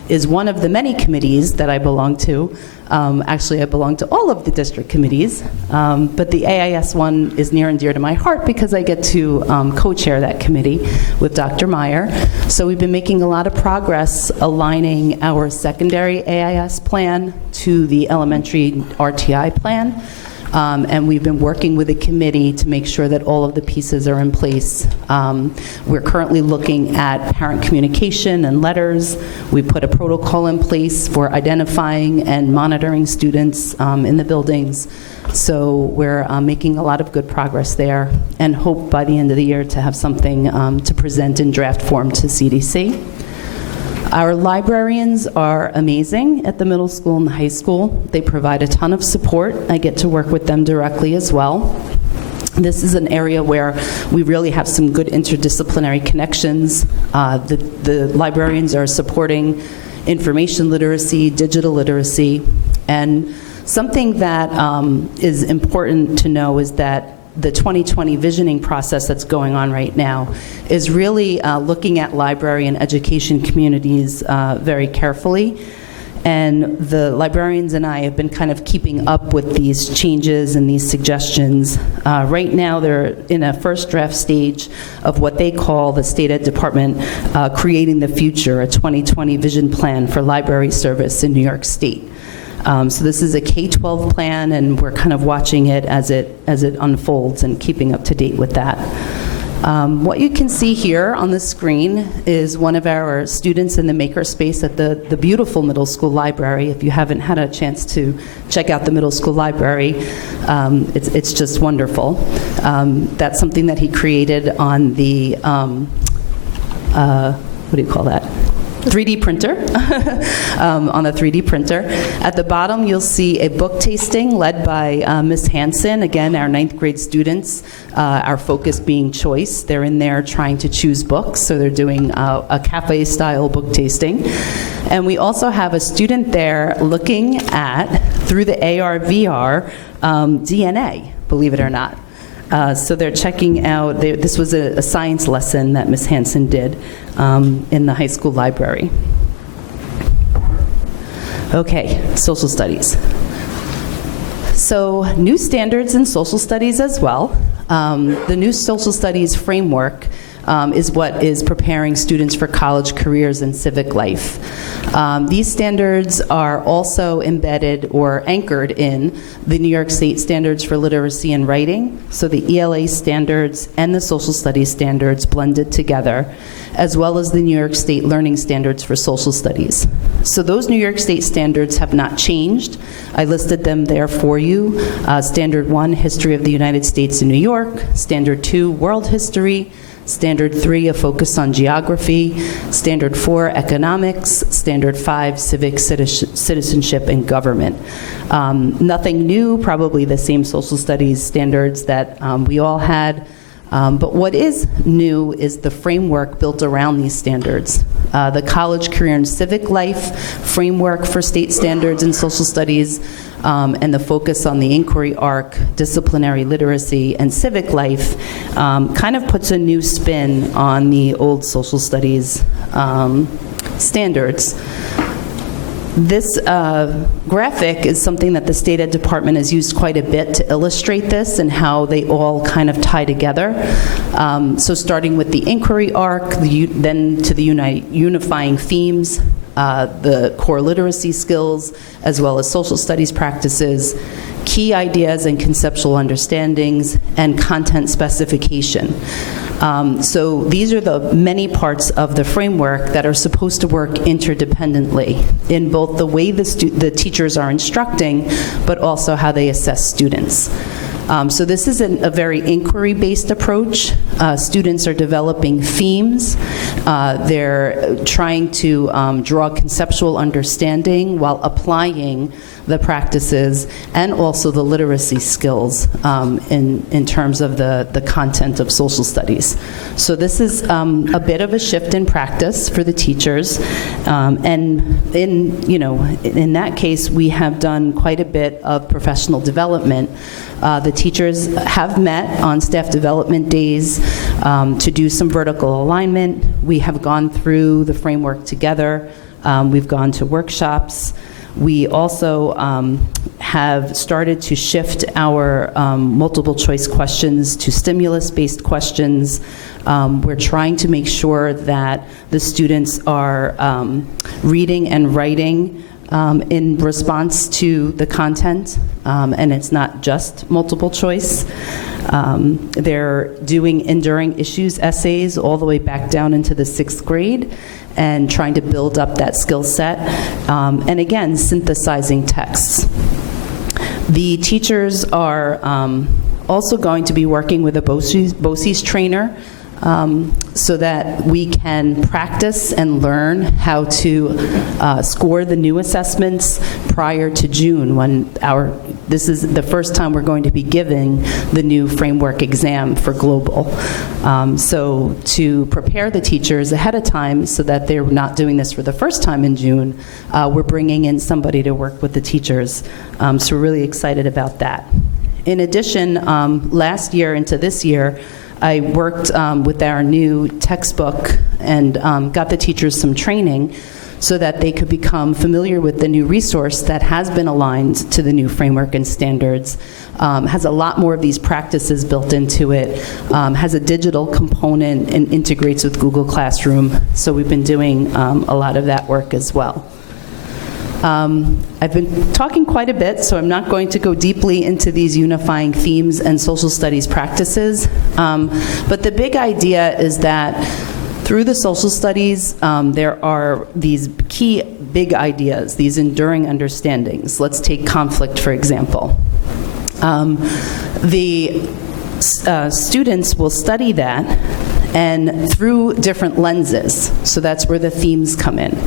is one of the many committees that I belong to. Actually, I belong to all of the district committees, but the AIS one is near and dear to my heart because I get to co-chair that committee with Dr. Meyer. So we've been making a lot of progress aligning our secondary AIS plan to the elementary RTI plan. And we've been working with the committee to make sure that all of the pieces are in place. We're currently looking at parent communication and letters. We put a protocol in place for identifying and monitoring students in the buildings. So we're making a lot of good progress there, and hope by the end of the year to have something to present in draft form to CDC. Our librarians are amazing at the middle school and the high school. They provide a ton of support. I get to work with them directly as well. This is an area where we really have some good interdisciplinary connections. The librarians are supporting information literacy, digital literacy, and something that is important to know is that the 2020 visioning process that's going on right now is really looking at library and education communities very carefully. And the librarians and I have been kind of keeping up with these changes and these suggestions. Right now, they're in a first draft stage of what they call the State Ed Department Creating the Future, a 2020 vision plan for library service in New York State. So this is a K-12 plan, and we're kind of watching it as it unfolds and keeping up to date with that. What you can see here on the screen is one of our students in the makerspace at the beautiful middle school library. If you haven't had a chance to check out the middle school library, it's just wonderful. That's something that he created on the, what do you call that? 3D printer, on the 3D printer. At the bottom, you'll see a book tasting led by Ms. Hansen. Again, our 9th grade students, our focus being choice. They're in there trying to choose books, so they're doing a cafe-style book tasting. And we also have a student there looking at, through the AR/VR, DNA, believe it or not. So they're checking out, this was a science lesson that Ms. Hansen did in the high school library. Okay, social studies. So new standards in social studies as well. The new social studies framework is what is preparing students for college careers and civic life. These standards are also embedded or anchored in the New York State Standards for Literacy and Writing, so the ELA standards and the social studies standards blended together, as well as the New York State Learning Standards for Social Studies. So those New York State standards have not changed. I listed them there for you. Standard 1, History of the United States in New York. Standard 2, World History. Standard 3, a focus on geography. Standard 4, economics. Standard 5, civic citizenship and government. Nothing new, probably the same social studies standards that we all had. But what is new is the framework built around these standards. The College Career and Civic Life framework for state standards in social studies, and the focus on the inquiry arc, disciplinary literacy, and civic life kind of puts a new spin on the old social studies standards. This graphic is something that the State Ed Department has used quite a bit to illustrate this and how they all kind of tie together. So starting with the inquiry arc, then to the unifying themes, the core literacy skills, as well as social studies practices, key ideas and conceptual understandings, and content specification. So these are the many parts of the framework that are supposed to work interdependently in both the way the teachers are instructing, but also how they assess students. So this is a very inquiry-based approach. Students are developing themes. They're trying to draw conceptual understanding while applying the practices and also the literacy skills in terms of the content of social studies. So this is a bit of a shift in practice for the teachers. And in that case, we have done quite a bit of professional development. The teachers have met on staff development days to do some vertical alignment. We have gone through the framework together. We've gone to workshops. We also have started to shift our multiple choice questions to stimulus-based questions. We're trying to make sure that the students are reading and writing in response to the content, and it's not just multiple choice. They're doing enduring issues essays all the way back down into the 6th grade and trying to build up that skill set, and again, synthesizing texts. The teachers are also going to be working with a BOCES trainer so that we can practice and learn how to score the new assessments prior to June, when this is the first time we're going to be giving the new framework exam for global. So to prepare the teachers ahead of time so that they're not doing this for the first time in June, we're bringing in somebody to work with the teachers. So we're really excited about that. In addition, last year into this year, I worked with our new textbook and got the teachers some training so that they could become familiar with the new resource that has been aligned to the new framework and standards, has a lot more of these practices built into it, has a digital component and integrates with Google Classroom. So we've been doing a lot of that work as well. I've been talking quite a bit, so I'm not going to go deeply into these unifying themes and social studies practices. But the big idea is that through the social studies, there are these key big ideas, these enduring understandings. Let's take conflict, for example. The students will study that, and through different lenses. So that's where the themes come in.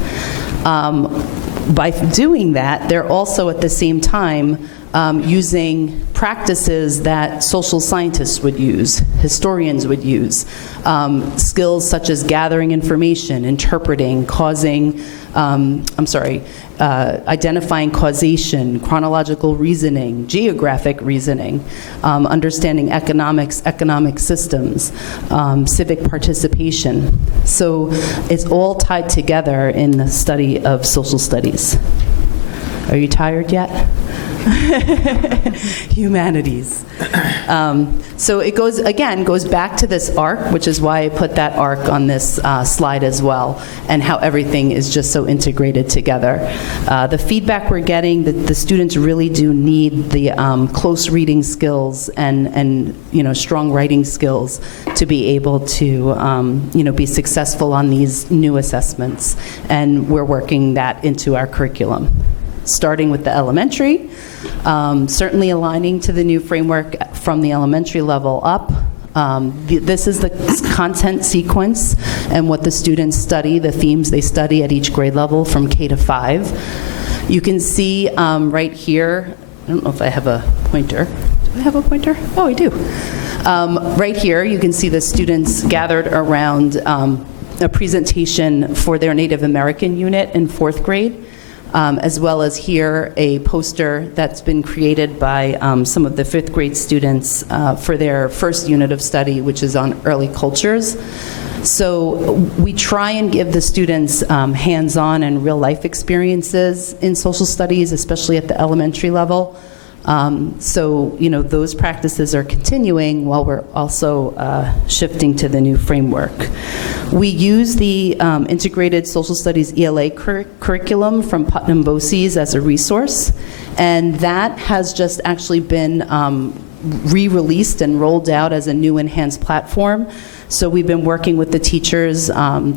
By doing that, they're also at the same time using practices that social scientists would use, historians would use, skills such as gathering information, interpreting, identifying causation, chronological reasoning, geographic reasoning, understanding economics, economic systems, civic participation. So it's all tied together in the study of social studies. Are you tired yet? Humanities. So it goes back to this arc, which is why I put that arc on this slide as well, and how everything is just so integrated together. The feedback we're getting that the students really do need the close reading skills and strong writing skills to be able to be successful on these new assessments, and we're working that into our curriculum. Starting with the elementary, certainly aligning to the new framework from the elementary level up. This is the content sequence and what the students study, the themes they study at each grade level from K to 5. You can see right here, I don't know if I have a pointer. Do I have a pointer? Oh, I do. Right here, you can see the students gathered around a presentation for their Native American unit in 4th grade. As well as here a poster that's been created by some of the 5th grade students for their first unit of study, which is on early cultures. So we try and give the students hands-on and real-life experiences in social studies, especially at the elementary level. So those practices are continuing while we're also shifting to the new framework. We use the Integrated Social Studies ELA curriculum from Putnam BOCES as a resource, and that has just actually been re-released and rolled out as a new enhanced platform. So we've been working with the teachers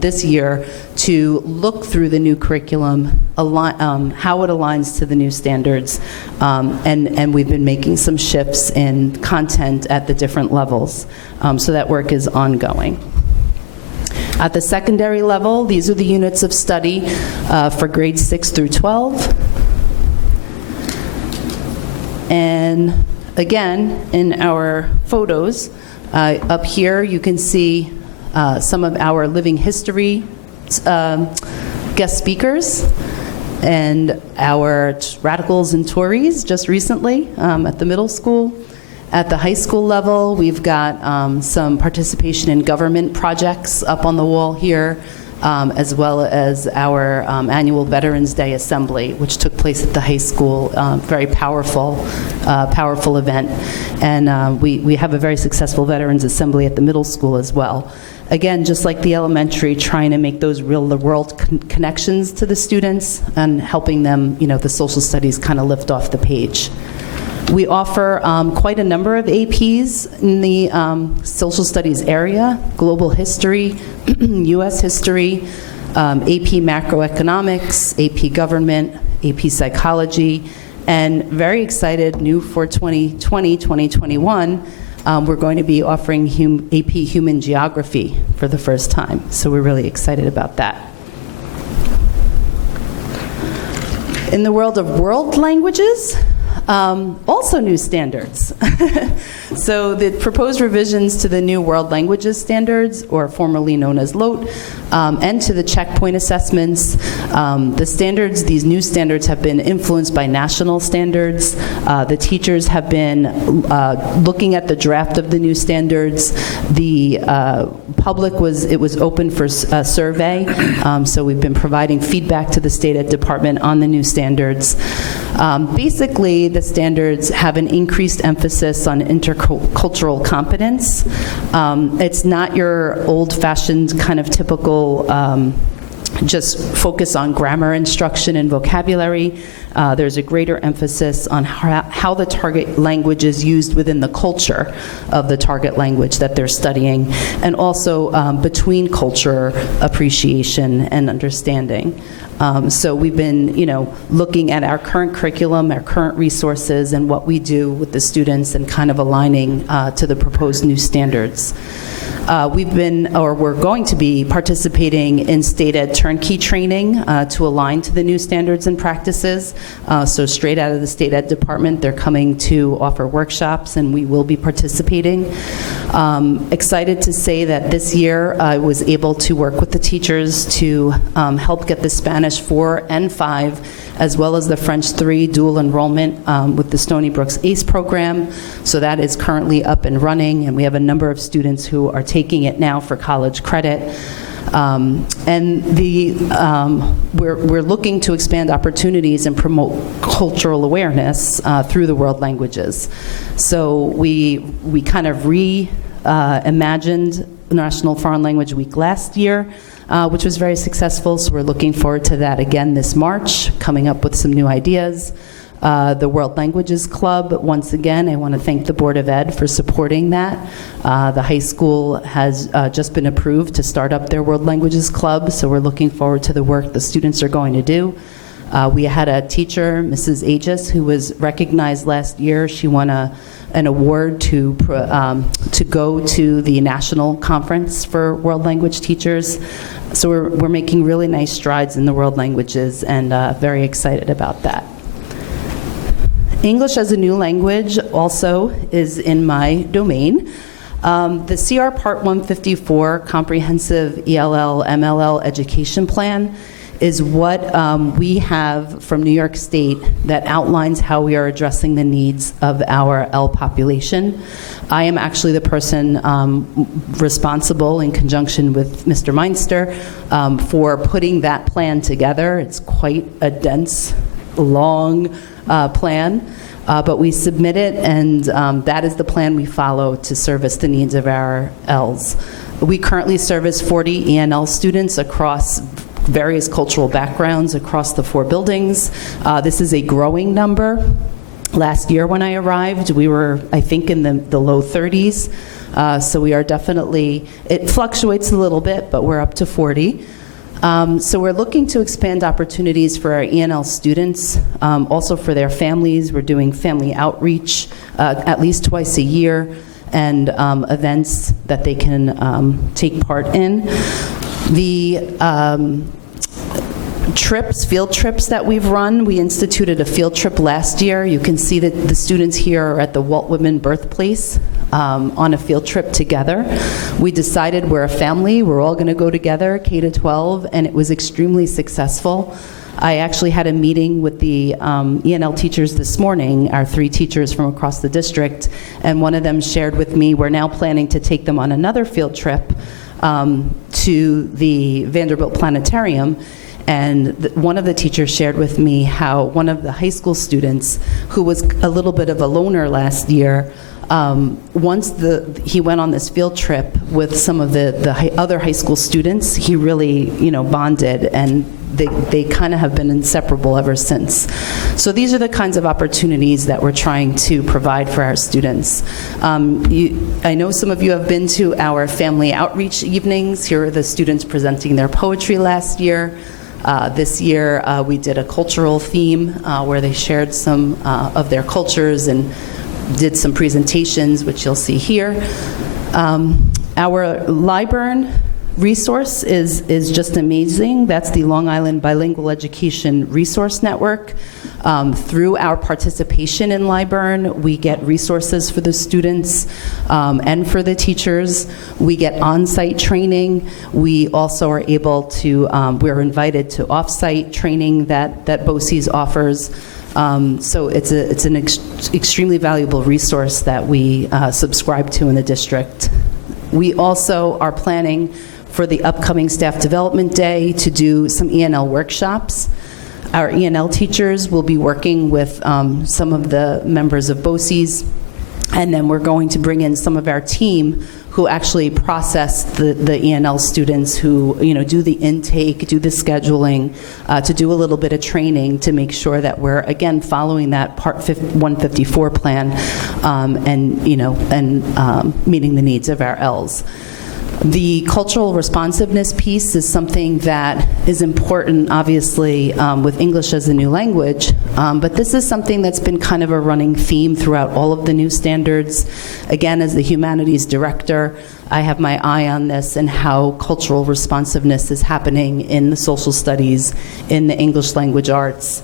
this year to look through the new curriculum, how it aligns to the new standards, and we've been making some shifts in content at the different levels. So that work is ongoing. At the secondary level, these are the units of study for grades 6 through 12. And again, in our photos, up here you can see some of our living history guest speakers and our radicals and Tories just recently at the middle school. At the high school level, we've got some participation in government projects up on the wall here, as well as our annual Veterans Day Assembly, which took place at the high school. Very powerful event. And we have a very successful Veterans Assembly at the middle school as well. Again, just like the elementary, trying to make those real-world connections to the students and helping them, the social studies kind of lift off the page. We offer quite a number of APs in the social studies area: global history, U.S. history, AP macroeconomics, AP government, AP psychology, and very excited, new for 2020, 2021, we're going to be offering AP human geography for the first time. So we're really excited about that. In the world of world languages, also new standards. So the proposed revisions to the new World Languages Standards, or formerly known as LOTE, and to the checkpoint assessments. These new standards have been influenced by national standards. The teachers have been looking at the draft of the new standards. The public was open for a survey, so we've been providing feedback to the State Ed Department on the new standards. Basically, the standards have an increased emphasis on intercultural competence. It's not your old-fashioned kind of typical just focus on grammar instruction and vocabulary. There's a greater emphasis on how the target language is used within the culture of the target language that they're studying, and also between culture appreciation and understanding. So we've been, looking at our current curriculum, our current resources, and what we do with the students and kind of aligning to the proposed new standards. We're going to be participating in state ed turnkey training to align to the new standards and practices. So straight out of the state ed department, they're coming to offer workshops, and we will be participating. Excited to say that this year I was able to work with the teachers to help get the Spanish 4 and 5, as well as the French 3 dual enrollment with the Stony Brook's ACE program. So that is currently up and running, and we have a number of students who are taking it now for college credit. We're looking to expand opportunities and promote cultural awareness through the world languages. So we kind of reimagined National Foreign Language Week last year, which was very successful, so we're looking forward to that again this March, coming up with some new ideas. The World Languages Club, once again, I want to thank the Board of Ed for supporting that. The high school has just been approved to start up their World Languages Club, so we're looking forward to the work the students are going to do. We had a teacher, Mrs. Aegis, who was recognized last year. She won an award to go to the national conference for world language teachers. So we're making really nice strides in the world languages, and very excited about that. English as a new language also is in my domain. The CR Part 154 Comprehensive ELL MLL Education Plan is what we have from New York State that outlines how we are addressing the needs of our L population. I am actually the person responsible, in conjunction with Mr. Meinster, for putting that plan together. It's quite a dense, long plan, but we submit it, and that is the plan we follow to service the needs of our Ls. We currently service 40 ENL students across various cultural backgrounds across the 4 buildings. This is a growing number. Last year when I arrived, we were, I think, in the low 30s. So we are definitely, it fluctuates a little bit, but we're up to 40. So we're looking to expand opportunities for our ENL students, also for their families. We're doing family outreach at least twice a year, and events that they can take part in. The field trips that we've run, we instituted a field trip last year. You can see that the students here are at the Walt Whitman birthplace on a field trip together. We decided we're a family, we're all going to go together, K to 12, and it was extremely successful. I actually had a meeting with the ENL teachers this morning, our 3 teachers from across the district, and one of them shared with me we're now planning to take them on another field trip to the Vanderbilt Planetarium. And one of the teachers shared with me how one of the high school students, who was a little bit of a loner last year, once he went on this field trip with some of the other high school students, he really, bonded, and they kind of have been inseparable ever since. So these are the kinds of opportunities that we're trying to provide for our students. I know some of you have been to our family outreach evenings. Here are the students presenting their poetry last year. This year we did a cultural theme where they shared some of their cultures and did some presentations, which you'll see here. Our Liburn resource is just amazing. That's the Long Island Bilingual Education Resource Network. Through our participation in Liburn, we get resources for the students and for the teachers. We get on-site training. We also are able to, we're invited to off-site training that BOCES offers. So it's an extremely valuable resource that we subscribe to in the district. We also are planning for the upcoming Staff Development Day to do some ENL workshops. Our ENL teachers will be working with some of the members of BOCES, and then we're going to bring in some of our team who actually process the ENL students who do the intake, do the scheduling, to do a little bit of training to make sure that we're, again, following that Part 154 plan and meeting the needs of our Ls. The cultural responsiveness piece is something that is important, obviously, with English as a new language, but this is something that's been kind of a running theme throughout all of the new standards. Again, as the humanities director, I have my eye on this and how cultural responsiveness is happening in the social studies, in the English language arts.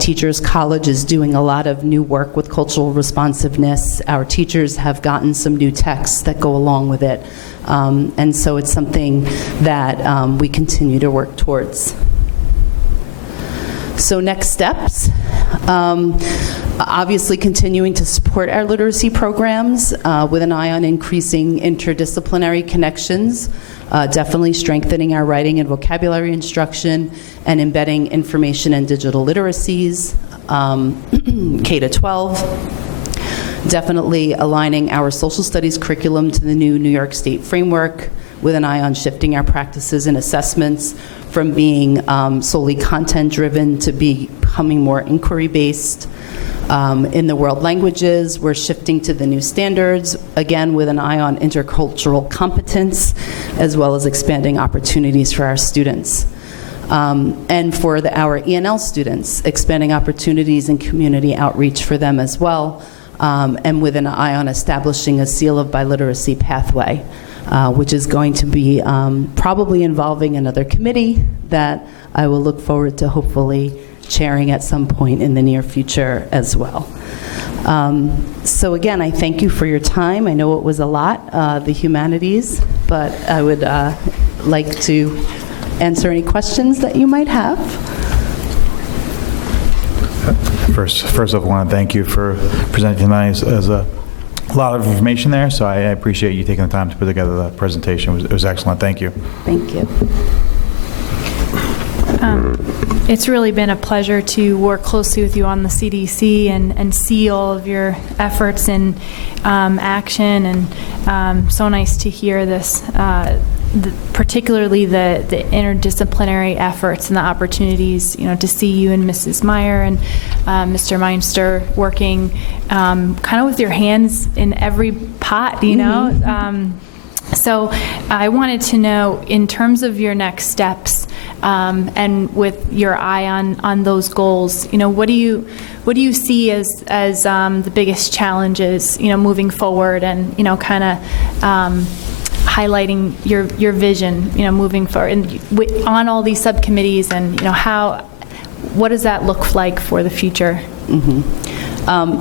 Teachers College is doing a lot of new work with cultural responsiveness. Our teachers have gotten some new texts that go along with it. And so it's something that we continue to work towards. So next steps, obviously continuing to support our literacy programs with an eye on increasing interdisciplinary connections, definitely strengthening our writing and vocabulary instruction, and embedding information and digital literacies, K-12. Definitely aligning our social studies curriculum to the new New York State framework with an eye on shifting our practices and assessments from being solely content-driven to becoming more inquiry-based. In the world languages, we're shifting to the new standards, again with an eye on intercultural competence, as well as expanding opportunities for our students. And for our ENL students, expanding opportunities and community outreach for them as well, and with an eye on establishing a seal of biliteracy pathway, which is going to be probably involving another committee that I will look forward to hopefully chairing at some point in the near future as well. So again, I thank you for your time. I know it was a lot, the humanities, but I would like to answer any questions that you might have. First off, I want to thank you for presenting tonight as a lot of information there, so I appreciate you taking the time to put together the presentation. It was excellent. Thank you. Thank you. It's really been a pleasure to work closely with you on the CDC and see all of your efforts in action, and so nice to hear this, particularly the interdisciplinary efforts and the opportunities, to see you and Mrs. Meyer and Mr. Meinster working kind of with your hands in every pot, So I wanted to know, in terms of your next steps, and with your eye on those goals, what do you see as the biggest challenges, moving forward, and kind of highlighting your vision, moving forward, and on all these subcommittees, and what does that look like for the future?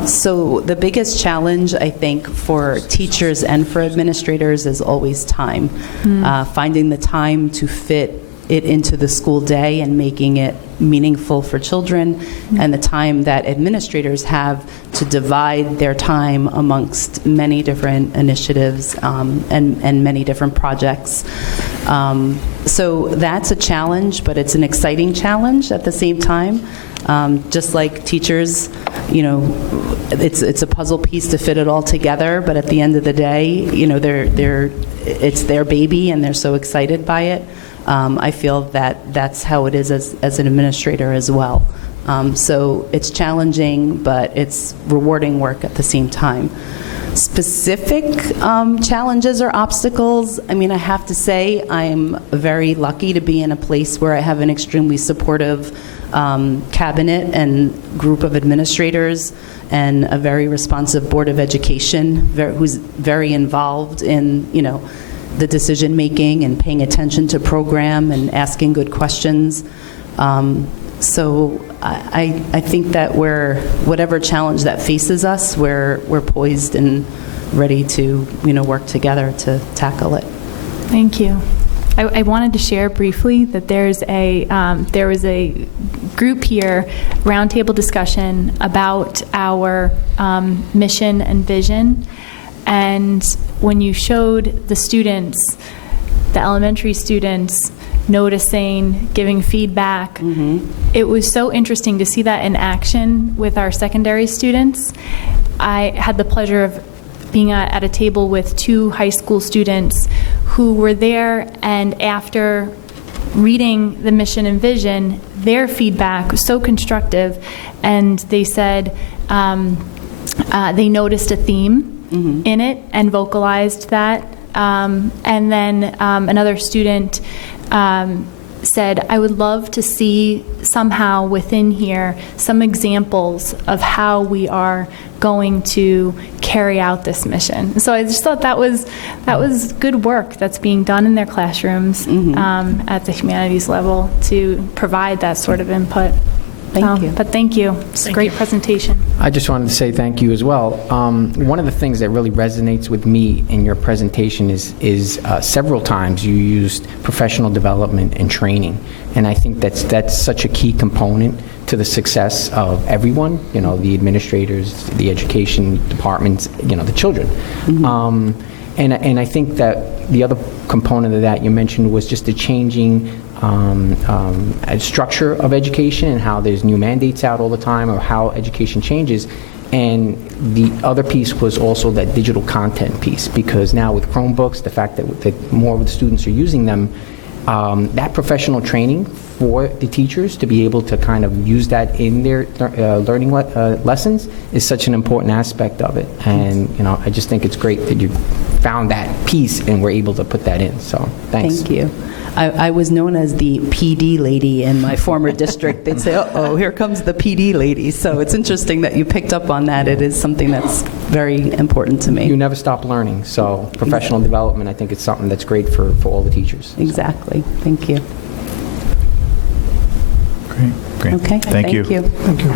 So the biggest challenge, I think, for teachers and for administrators is always time. Finding the time to fit it into the school day and making it meaningful for children, and the time that administrators have to divide their time amongst many different initiatives and many different projects. So that's a challenge, but it's an exciting challenge at the same time. Just like teachers, it's a puzzle piece to fit it all together, but at the end of the day, it's their baby and they're so excited by it. I feel that that's how it is as an administrator as well. So it's challenging, but it's rewarding work at the same time. Specific challenges or obstacles, I have to say I'm very lucky to be in a place where I have an extremely supportive cabinet and group of administrators, and a very responsive Board of Education who's very involved in, the decision making and paying attention to program and asking good questions. So I think that whatever challenge that faces us, we're poised and ready to work together to tackle it. Thank you. I wanted to share briefly that there was a group here, roundtable discussion about our mission and vision. And when you showed the students, the elementary students, noticing, giving feedback, it was so interesting to see that in action with our secondary students. I had the pleasure of being at a table with 2 high school students who were there, and after reading the mission and vision, their feedback was so constructive, and they said they noticed a theme in it and vocalized that. And then another student said, I would love to see somehow within here some examples of how we are going to carry out this mission. So I just thought that was good work that's being done in their classrooms at the humanities level to provide that sort of input. Thank you. But thank you. It's a great presentation. I just wanted to say thank you as well. One of the things that really resonates with me in your presentation is several times you used professional development and training, and I think that's such a key component to the success of everyone. You know, the administrators, the education departments, you know, the children. And I think that the other component of that you mentioned was just the changing structure of education and how there's new mandates out all the time, or how education changes. And the other piece was also that digital content piece, because now with Chromebooks, the fact that more of the students are using them, that professional training for the teachers to be able to kind of use that in their learning lessons is such an important aspect of it. And, you know, I just think it's great that you found that piece and were able to put that in. So thanks. Thank you. I was known as the PD lady in my former district. They'd say, uh-oh, here comes the PD lady. So it's interesting that you picked up on that. It is something that's very important to me. You never stop learning. So professional development, I think it's something that's great for all the teachers. Exactly. Thank you. Great. Okay. Thank you. Thank you.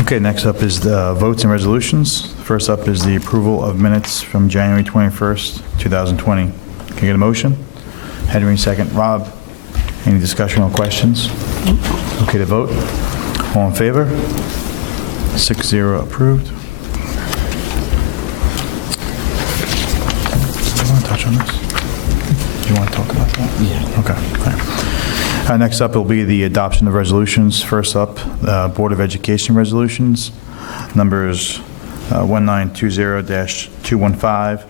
Okay, next up is the votes and resolutions. First up is the approval of minutes from January 21st, 2020. Can I get a motion? Henry, second. Rob, any discussion or questions? Okay to vote. All in favor? 6-0 approved. Do you want to touch on this? Do you want to talk about that? Yeah. Okay. All right. Next up will be the adoption of resolutions. First up, Board of Education resolutions, numbers 1920-215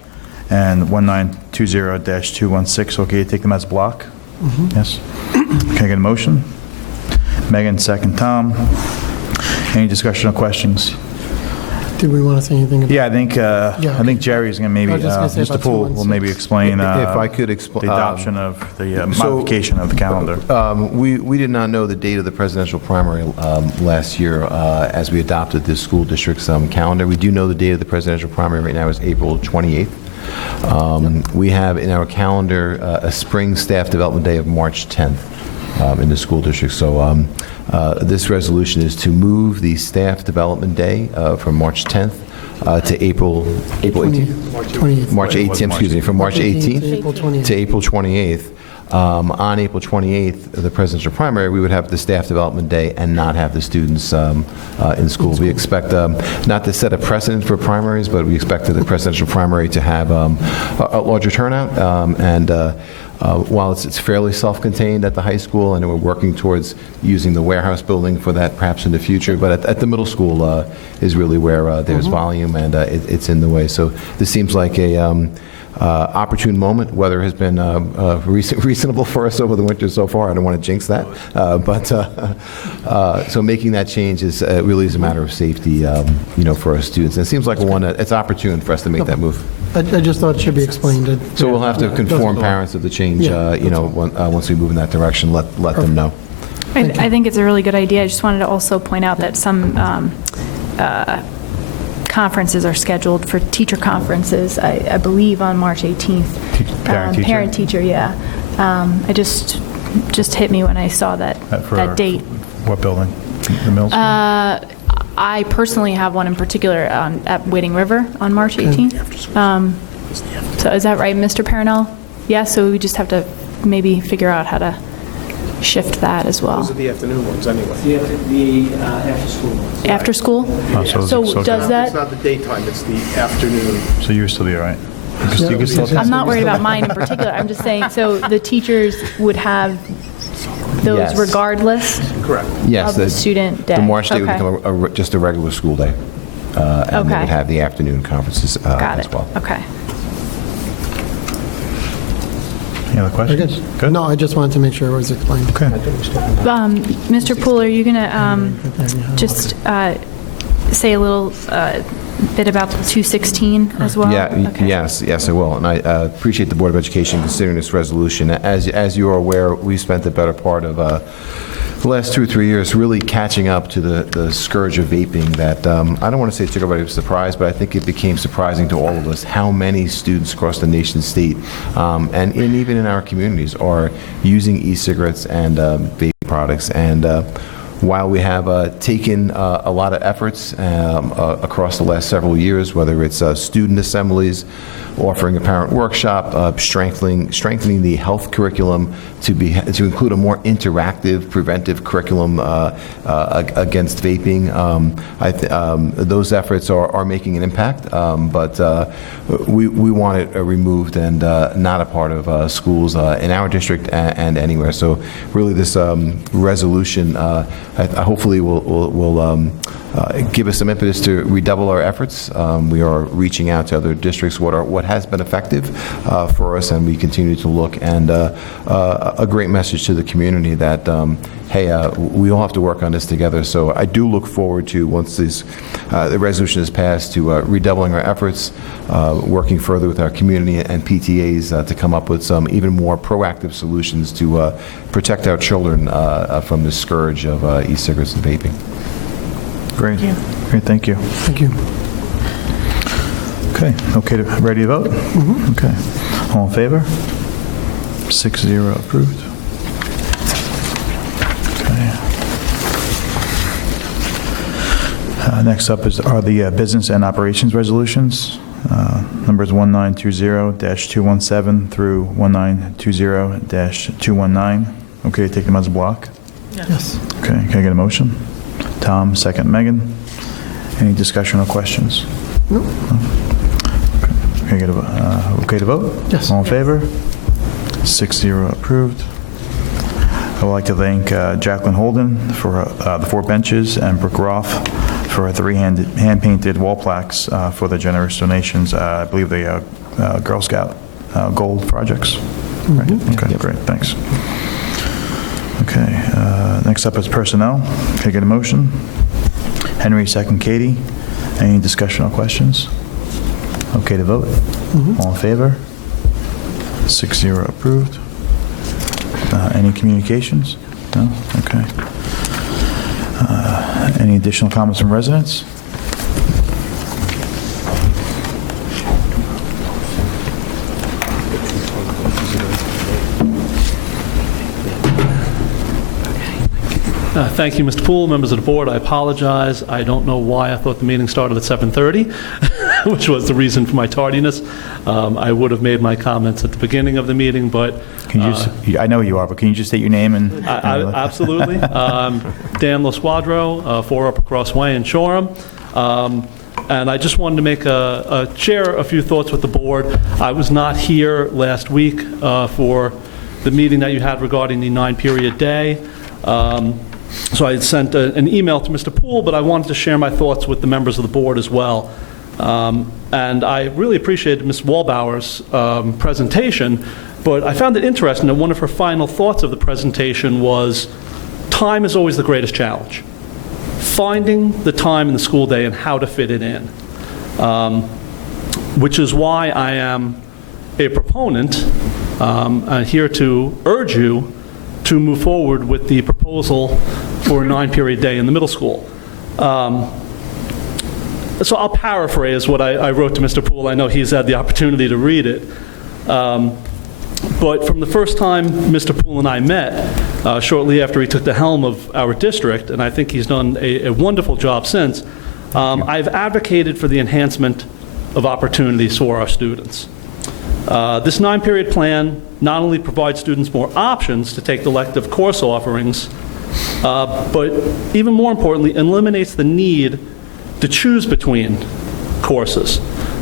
and 1920-216. Okay, take them as a block? Yes. Can I get a motion? Megan, second. Tom. Any discussion or questions? Did we want to say anything about? Yeah, I think Jerry's going to maybe, I was just gonna say Mr. about Poole will maybe explain If I could explain the adoption of the modification of the calendar. We did not know the date of the presidential primary last year as we adopted this school district's calendar. We do know the date of the presidential primary right now is April 28th. We have in our calendar a spring staff development day of March 10th in the school district. So this resolution is to move the staff development day from March 10th to April 18th? March 18th, excuse me, from March 18th to April 28th. On April 28th, the presidential primary, we would have the staff development day and not have the students in school. We expect not to set a precedent for primaries, but we expect the presidential primary to have a larger turnout. While it's fairly self-contained at the high school, and we're working towards using the warehouse building for that perhaps in the future, but at the middle school is really where there's volume and it's in the way. So this seems like a opportune moment. Weather has been reasonable for us over the winter so far. I don't want to jinx that, so making that change is really is a matter of safety, for our students. And it seems like it's opportune for us to make that move. I just thought it should be explained. So we'll have to conform parents of the change. Once we move in that direction, let them know. I think it's a really good idea. I just wanted to also point out that some conferences are scheduled for teacher conferences, I believe on March 18th. Parent-teacher? Parent-teacher, yeah. I just hit me when I saw that date. What building? The middle school? I personally have one in particular at Wading River on March 18th. So is that right, Mr. Paranel? Yeah, so we just have to maybe figure out how to shift that as well. Those are the afternoon ones anyway. The after-school ones. After school? So does that? It's not the daytime, it's the afternoon. So you'll still be all right? I'm not worried about mine in particular. I'm just saying, so the teachers would have those regardless of the student day? The March day would become just a regular school day. And they would have the afternoon conferences as well. Okay. Any other Very questions? good. No, I just wanted to make sure it was explained. Okay. Mr. Poole, are you going to just say a little bit about the 216 as well? Okay. Yes, I will. And I appreciate the Board of Education considering this resolution. As you are aware, we spent the better part of the last 2 or 3 years really catching up to the scourge of vaping that, I don't want to say it took everybody by surprise, but I think it became surprising to all of us how many students across the nation state, and even in our communities, are using e-cigarettes and vape products. And while we have taken a lot of efforts across the last several years, whether it's student assemblies, offering a parent workshop, strengthening the health curriculum to include a more interactive, preventive curriculum against vaping. Those efforts are making an impact, but we want it removed and not a part of schools in our district and anywhere. So really this resolution hopefully will give us some impetus to redouble our efforts. We are reaching out to other districts, what has been effective for us, and we continue to look, and a great message to the community that, hey, we all have to work on this together. So I do look forward to, once the resolution is passed, to redoubling our efforts, working further with our community and PTAs to come up with some even more proactive solutions to protect our children from the scourge of e-cigarettes and vaping. Great. Great, thank you. Thank you. Okay, ready to vote? Mm-hmm. Okay. All in favor? 6-0 approved. Okay. Next up are the business and operations resolutions. Numbers 1920-217 through 1920-219. Okay, take them as a block? Yes. Okay, can I get a motion? Tom, second. Megan. Any discussion or questions? No. Okay, can I get okay to vote? Yes. All in favor? 6-0 approved. I would like to thank Jacqueline Holden for the 4 benches and Brooke Roth for her 3 hand-painted wall plaques for the generous donations. I believe the Girl Scout Gold projects. Right? Okay, yep. Great, thanks. Okay, next up is personnel. Can I get a motion? Henry, second. Katie. Any discussion or questions? Okay to vote? Mm-hmm. All in favor? 6-0 approved. Any communications? No? Okay. Any additional comments from residents? Thank you, Mr. Poole, members of the board. I apologize. I don't know why I thought the meeting started at 7:30, which was the reason for my tardiness. I would have made my comments at the beginning of the meeting, but... Can you just, I know you are, but can you just state your name and... Absolutely. Dan Losquadro, 4 Upper Cross Way in Shoreham. And I just wanted to make share a few thoughts with the board. I was not here last week for the meeting that you had regarding the 9-period day. So I had sent an email to Mr. Poole, but I wanted to share my thoughts with the members of the board as well. And I really appreciated Ms. Wallbauer's presentation, but I found it interesting that one of her final thoughts of the presentation was, time is always the greatest challenge. Finding the time in the school day and how to fit it in, which is why I am a proponent here to urge you to move forward with the proposal for a 9-period day in the middle school. So I'll paraphrase what I wrote to Mr. Poole. I know he's had the opportunity to read it. But from the first time Mr. Poole and I met, shortly after he took the helm of our district, and I think he's done a wonderful job since, I've advocated for the enhancement of opportunities for our students. This 9-period plan not only provides students more options to take the elective course offerings, but even more importantly, eliminates the need to choose between courses.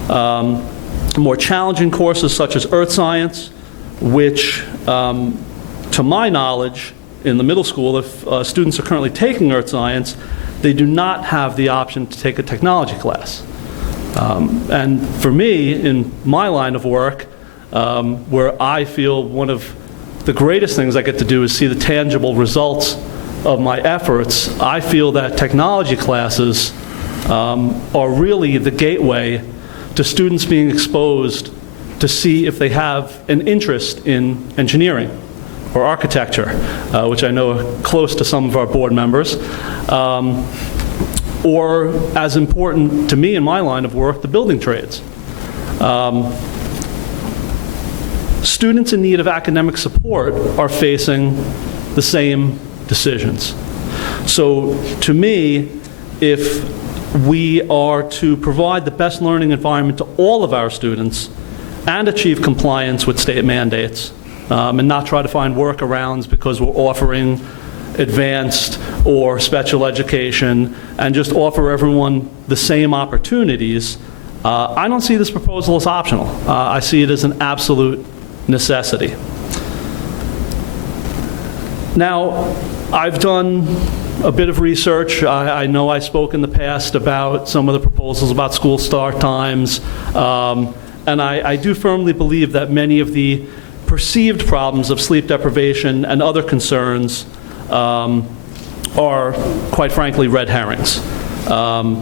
More challenging courses such as earth science, which, to my knowledge, in the middle school, if students are currently taking earth science, they do not have the option to take a technology class. And for me, in my line of work, where I feel one of the greatest things I get to do is see the tangible results of my efforts. I feel that technology classes are really the gateway to students being exposed to see if they have an interest in engineering or architecture, which I know are close to some of our board members, or as important to me in my line of work, the building trades. Students in need of academic support are facing the same decisions. So to me, if we are to provide the best learning environment to all of our students and achieve compliance with state mandates, and not try to find workarounds because we're offering advanced or special education and just offer everyone the same opportunities, I don't see this proposal as optional. I see it as an absolute necessity. Now, I've done a bit of research. I know I spoke in the past about some of the proposals about school start times, and I do firmly believe that many of the perceived problems of sleep deprivation and other concerns are, quite frankly, red herrings.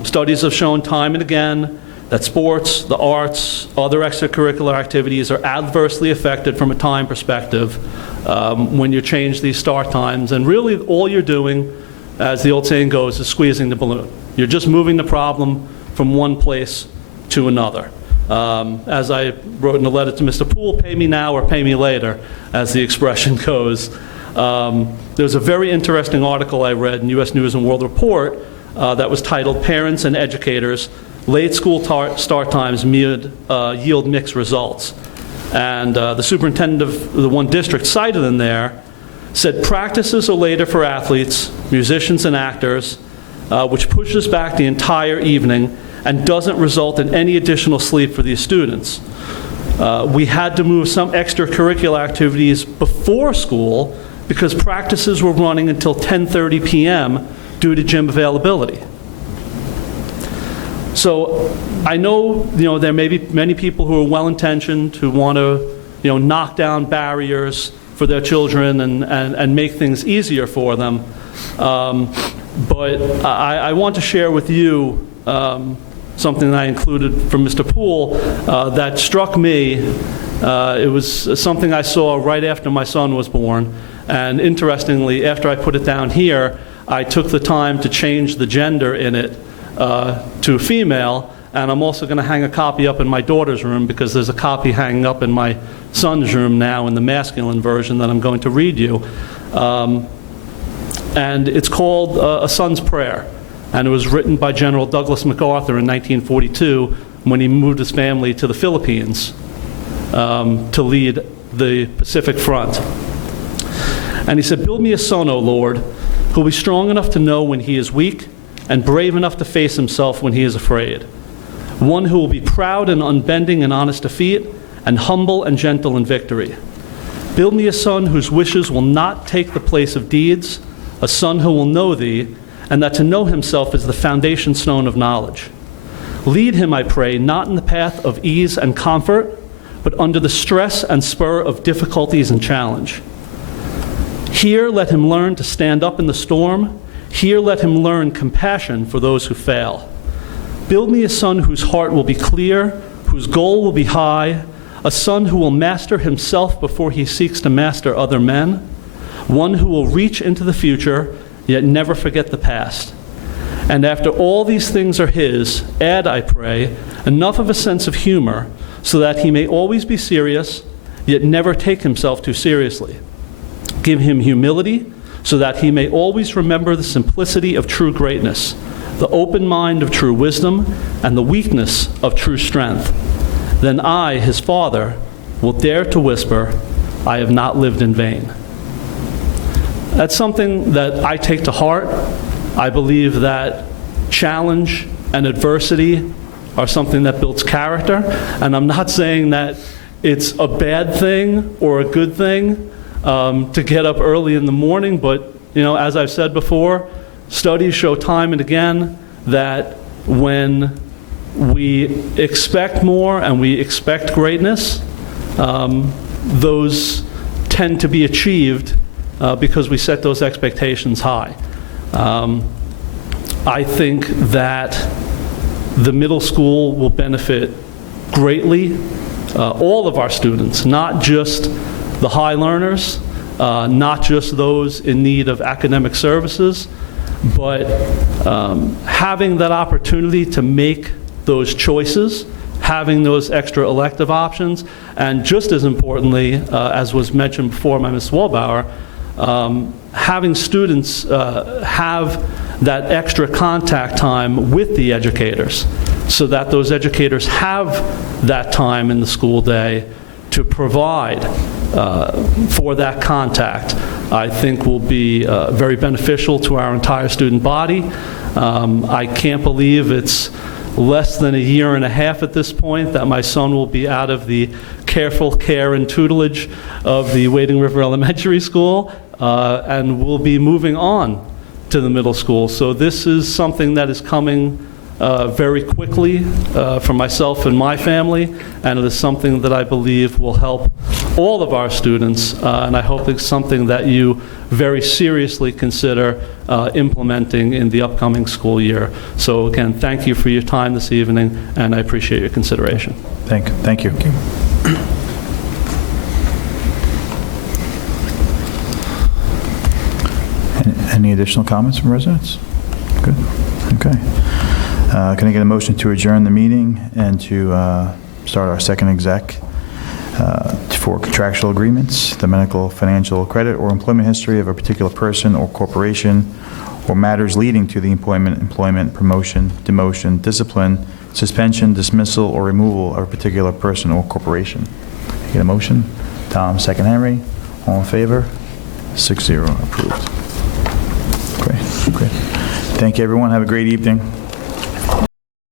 Studies have shown time and again that sports, the arts, other extracurricular activities are adversely affected from a time perspective when you change these start times. And really all you're doing, as the old saying goes, is squeezing the balloon. You're just moving the problem from one place to another. As I wrote in a letter to Mr. Poole, pay me now or pay me later, as the expression goes. There's a very interesting article I read in U.S. News & World Report that was titled Parents and Educators, Late School Start Times Yield Mixed Results. And the superintendent of the one district cited in there said practices are later for athletes, musicians, and actors, which pushes back the entire evening and doesn't result in any additional sleep for these students. We had to move some extracurricular activities before school because practices were running until 10:30 p.m. due to gym availability. So I know, there may be many people who are well-intentioned who want to, knock down barriers for their children and make things easier for them. But I want to share with you something that I included from Mr. Poole that struck me. It was something I saw right after my son was born. And interestingly, after I put it down here, I took the time to change the gender in it to female. And I'm also going to hang a copy up in my daughter's room because there's a copy hanging up in my son's room now in the masculine version that I'm going to read you. And it's called A Son's Prayer. And it was written by General Douglas MacArthur in 1942 when he moved his family to the Philippines to lead the Pacific Front. And he said, "Build me a son, O Lord, who will be strong enough to know when he is weak and brave enough to face himself when he is afraid. One who will be proud and unbending in honest defeat and humble and gentle in victory. Build me a son whose wishes will not take the place of deeds, a son who will know thee, and that to know himself is the foundation stone of knowledge. Lead him, I pray, not in the path of ease and comfort, but under the stress and spur of difficulties and challenge. Here let him learn to stand up in the storm. Here let him learn compassion for those who fail. Build me a son whose heart will be clear, whose goal will be high, a son who will master himself before he seeks to master other men, one who will reach into the future, yet never forget the past. And after all these things are his, add, I pray, enough of a sense of humor so that he may always be serious, yet never take himself too seriously. Give him humility so that he may always remember the simplicity of true greatness, the open mind of true wisdom, and the weakness of true strength. Then I, his father, will dare to whisper, I have not lived in vain." That's something that I take to heart. I believe that challenge and adversity are something that builds character. And I'm not saying that it's a bad thing or a good thing to get up early in the morning, but as I've said before, studies show time and again that when we expect more and we expect greatness, those tend to be achieved because we set those expectations high. I think that the middle school will benefit greatly, all of our students, not just the high learners, not just those in need of academic services, but having that opportunity to make those choices, having those extra elective options, and just as importantly, as was mentioned before by Ms. Wallbauer, having students have that extra contact time with the educators so that those educators have that time in the school day to provide for that contact, I think will be very beneficial to our entire student body. I can't believe it's less than a year and a half at this point that my son will be out of the careful care and tutelage of the Wading River Elementary School and will be moving on to the middle school. So this is something that is coming very quickly for myself and my family, and it is something that I believe will help all of our students, and I hope it's something that you very seriously consider implementing in the upcoming school year. So again, thank you for your time this evening, and I appreciate your consideration. Thank you. Any additional comments from residents? Good. Okay. Can I get a motion to adjourn the meeting and to start our second exec for contractual agreements, the medical, financial, credit, or employment history of a particular person or corporation, or matters leading to the employment, promotion, demotion, discipline, suspension, dismissal, or removal of a particular person or corporation? Can I get a motion? Tom, second Henry. All in favor? 6-0 approved. Great. Thank you, everyone. Have a great evening.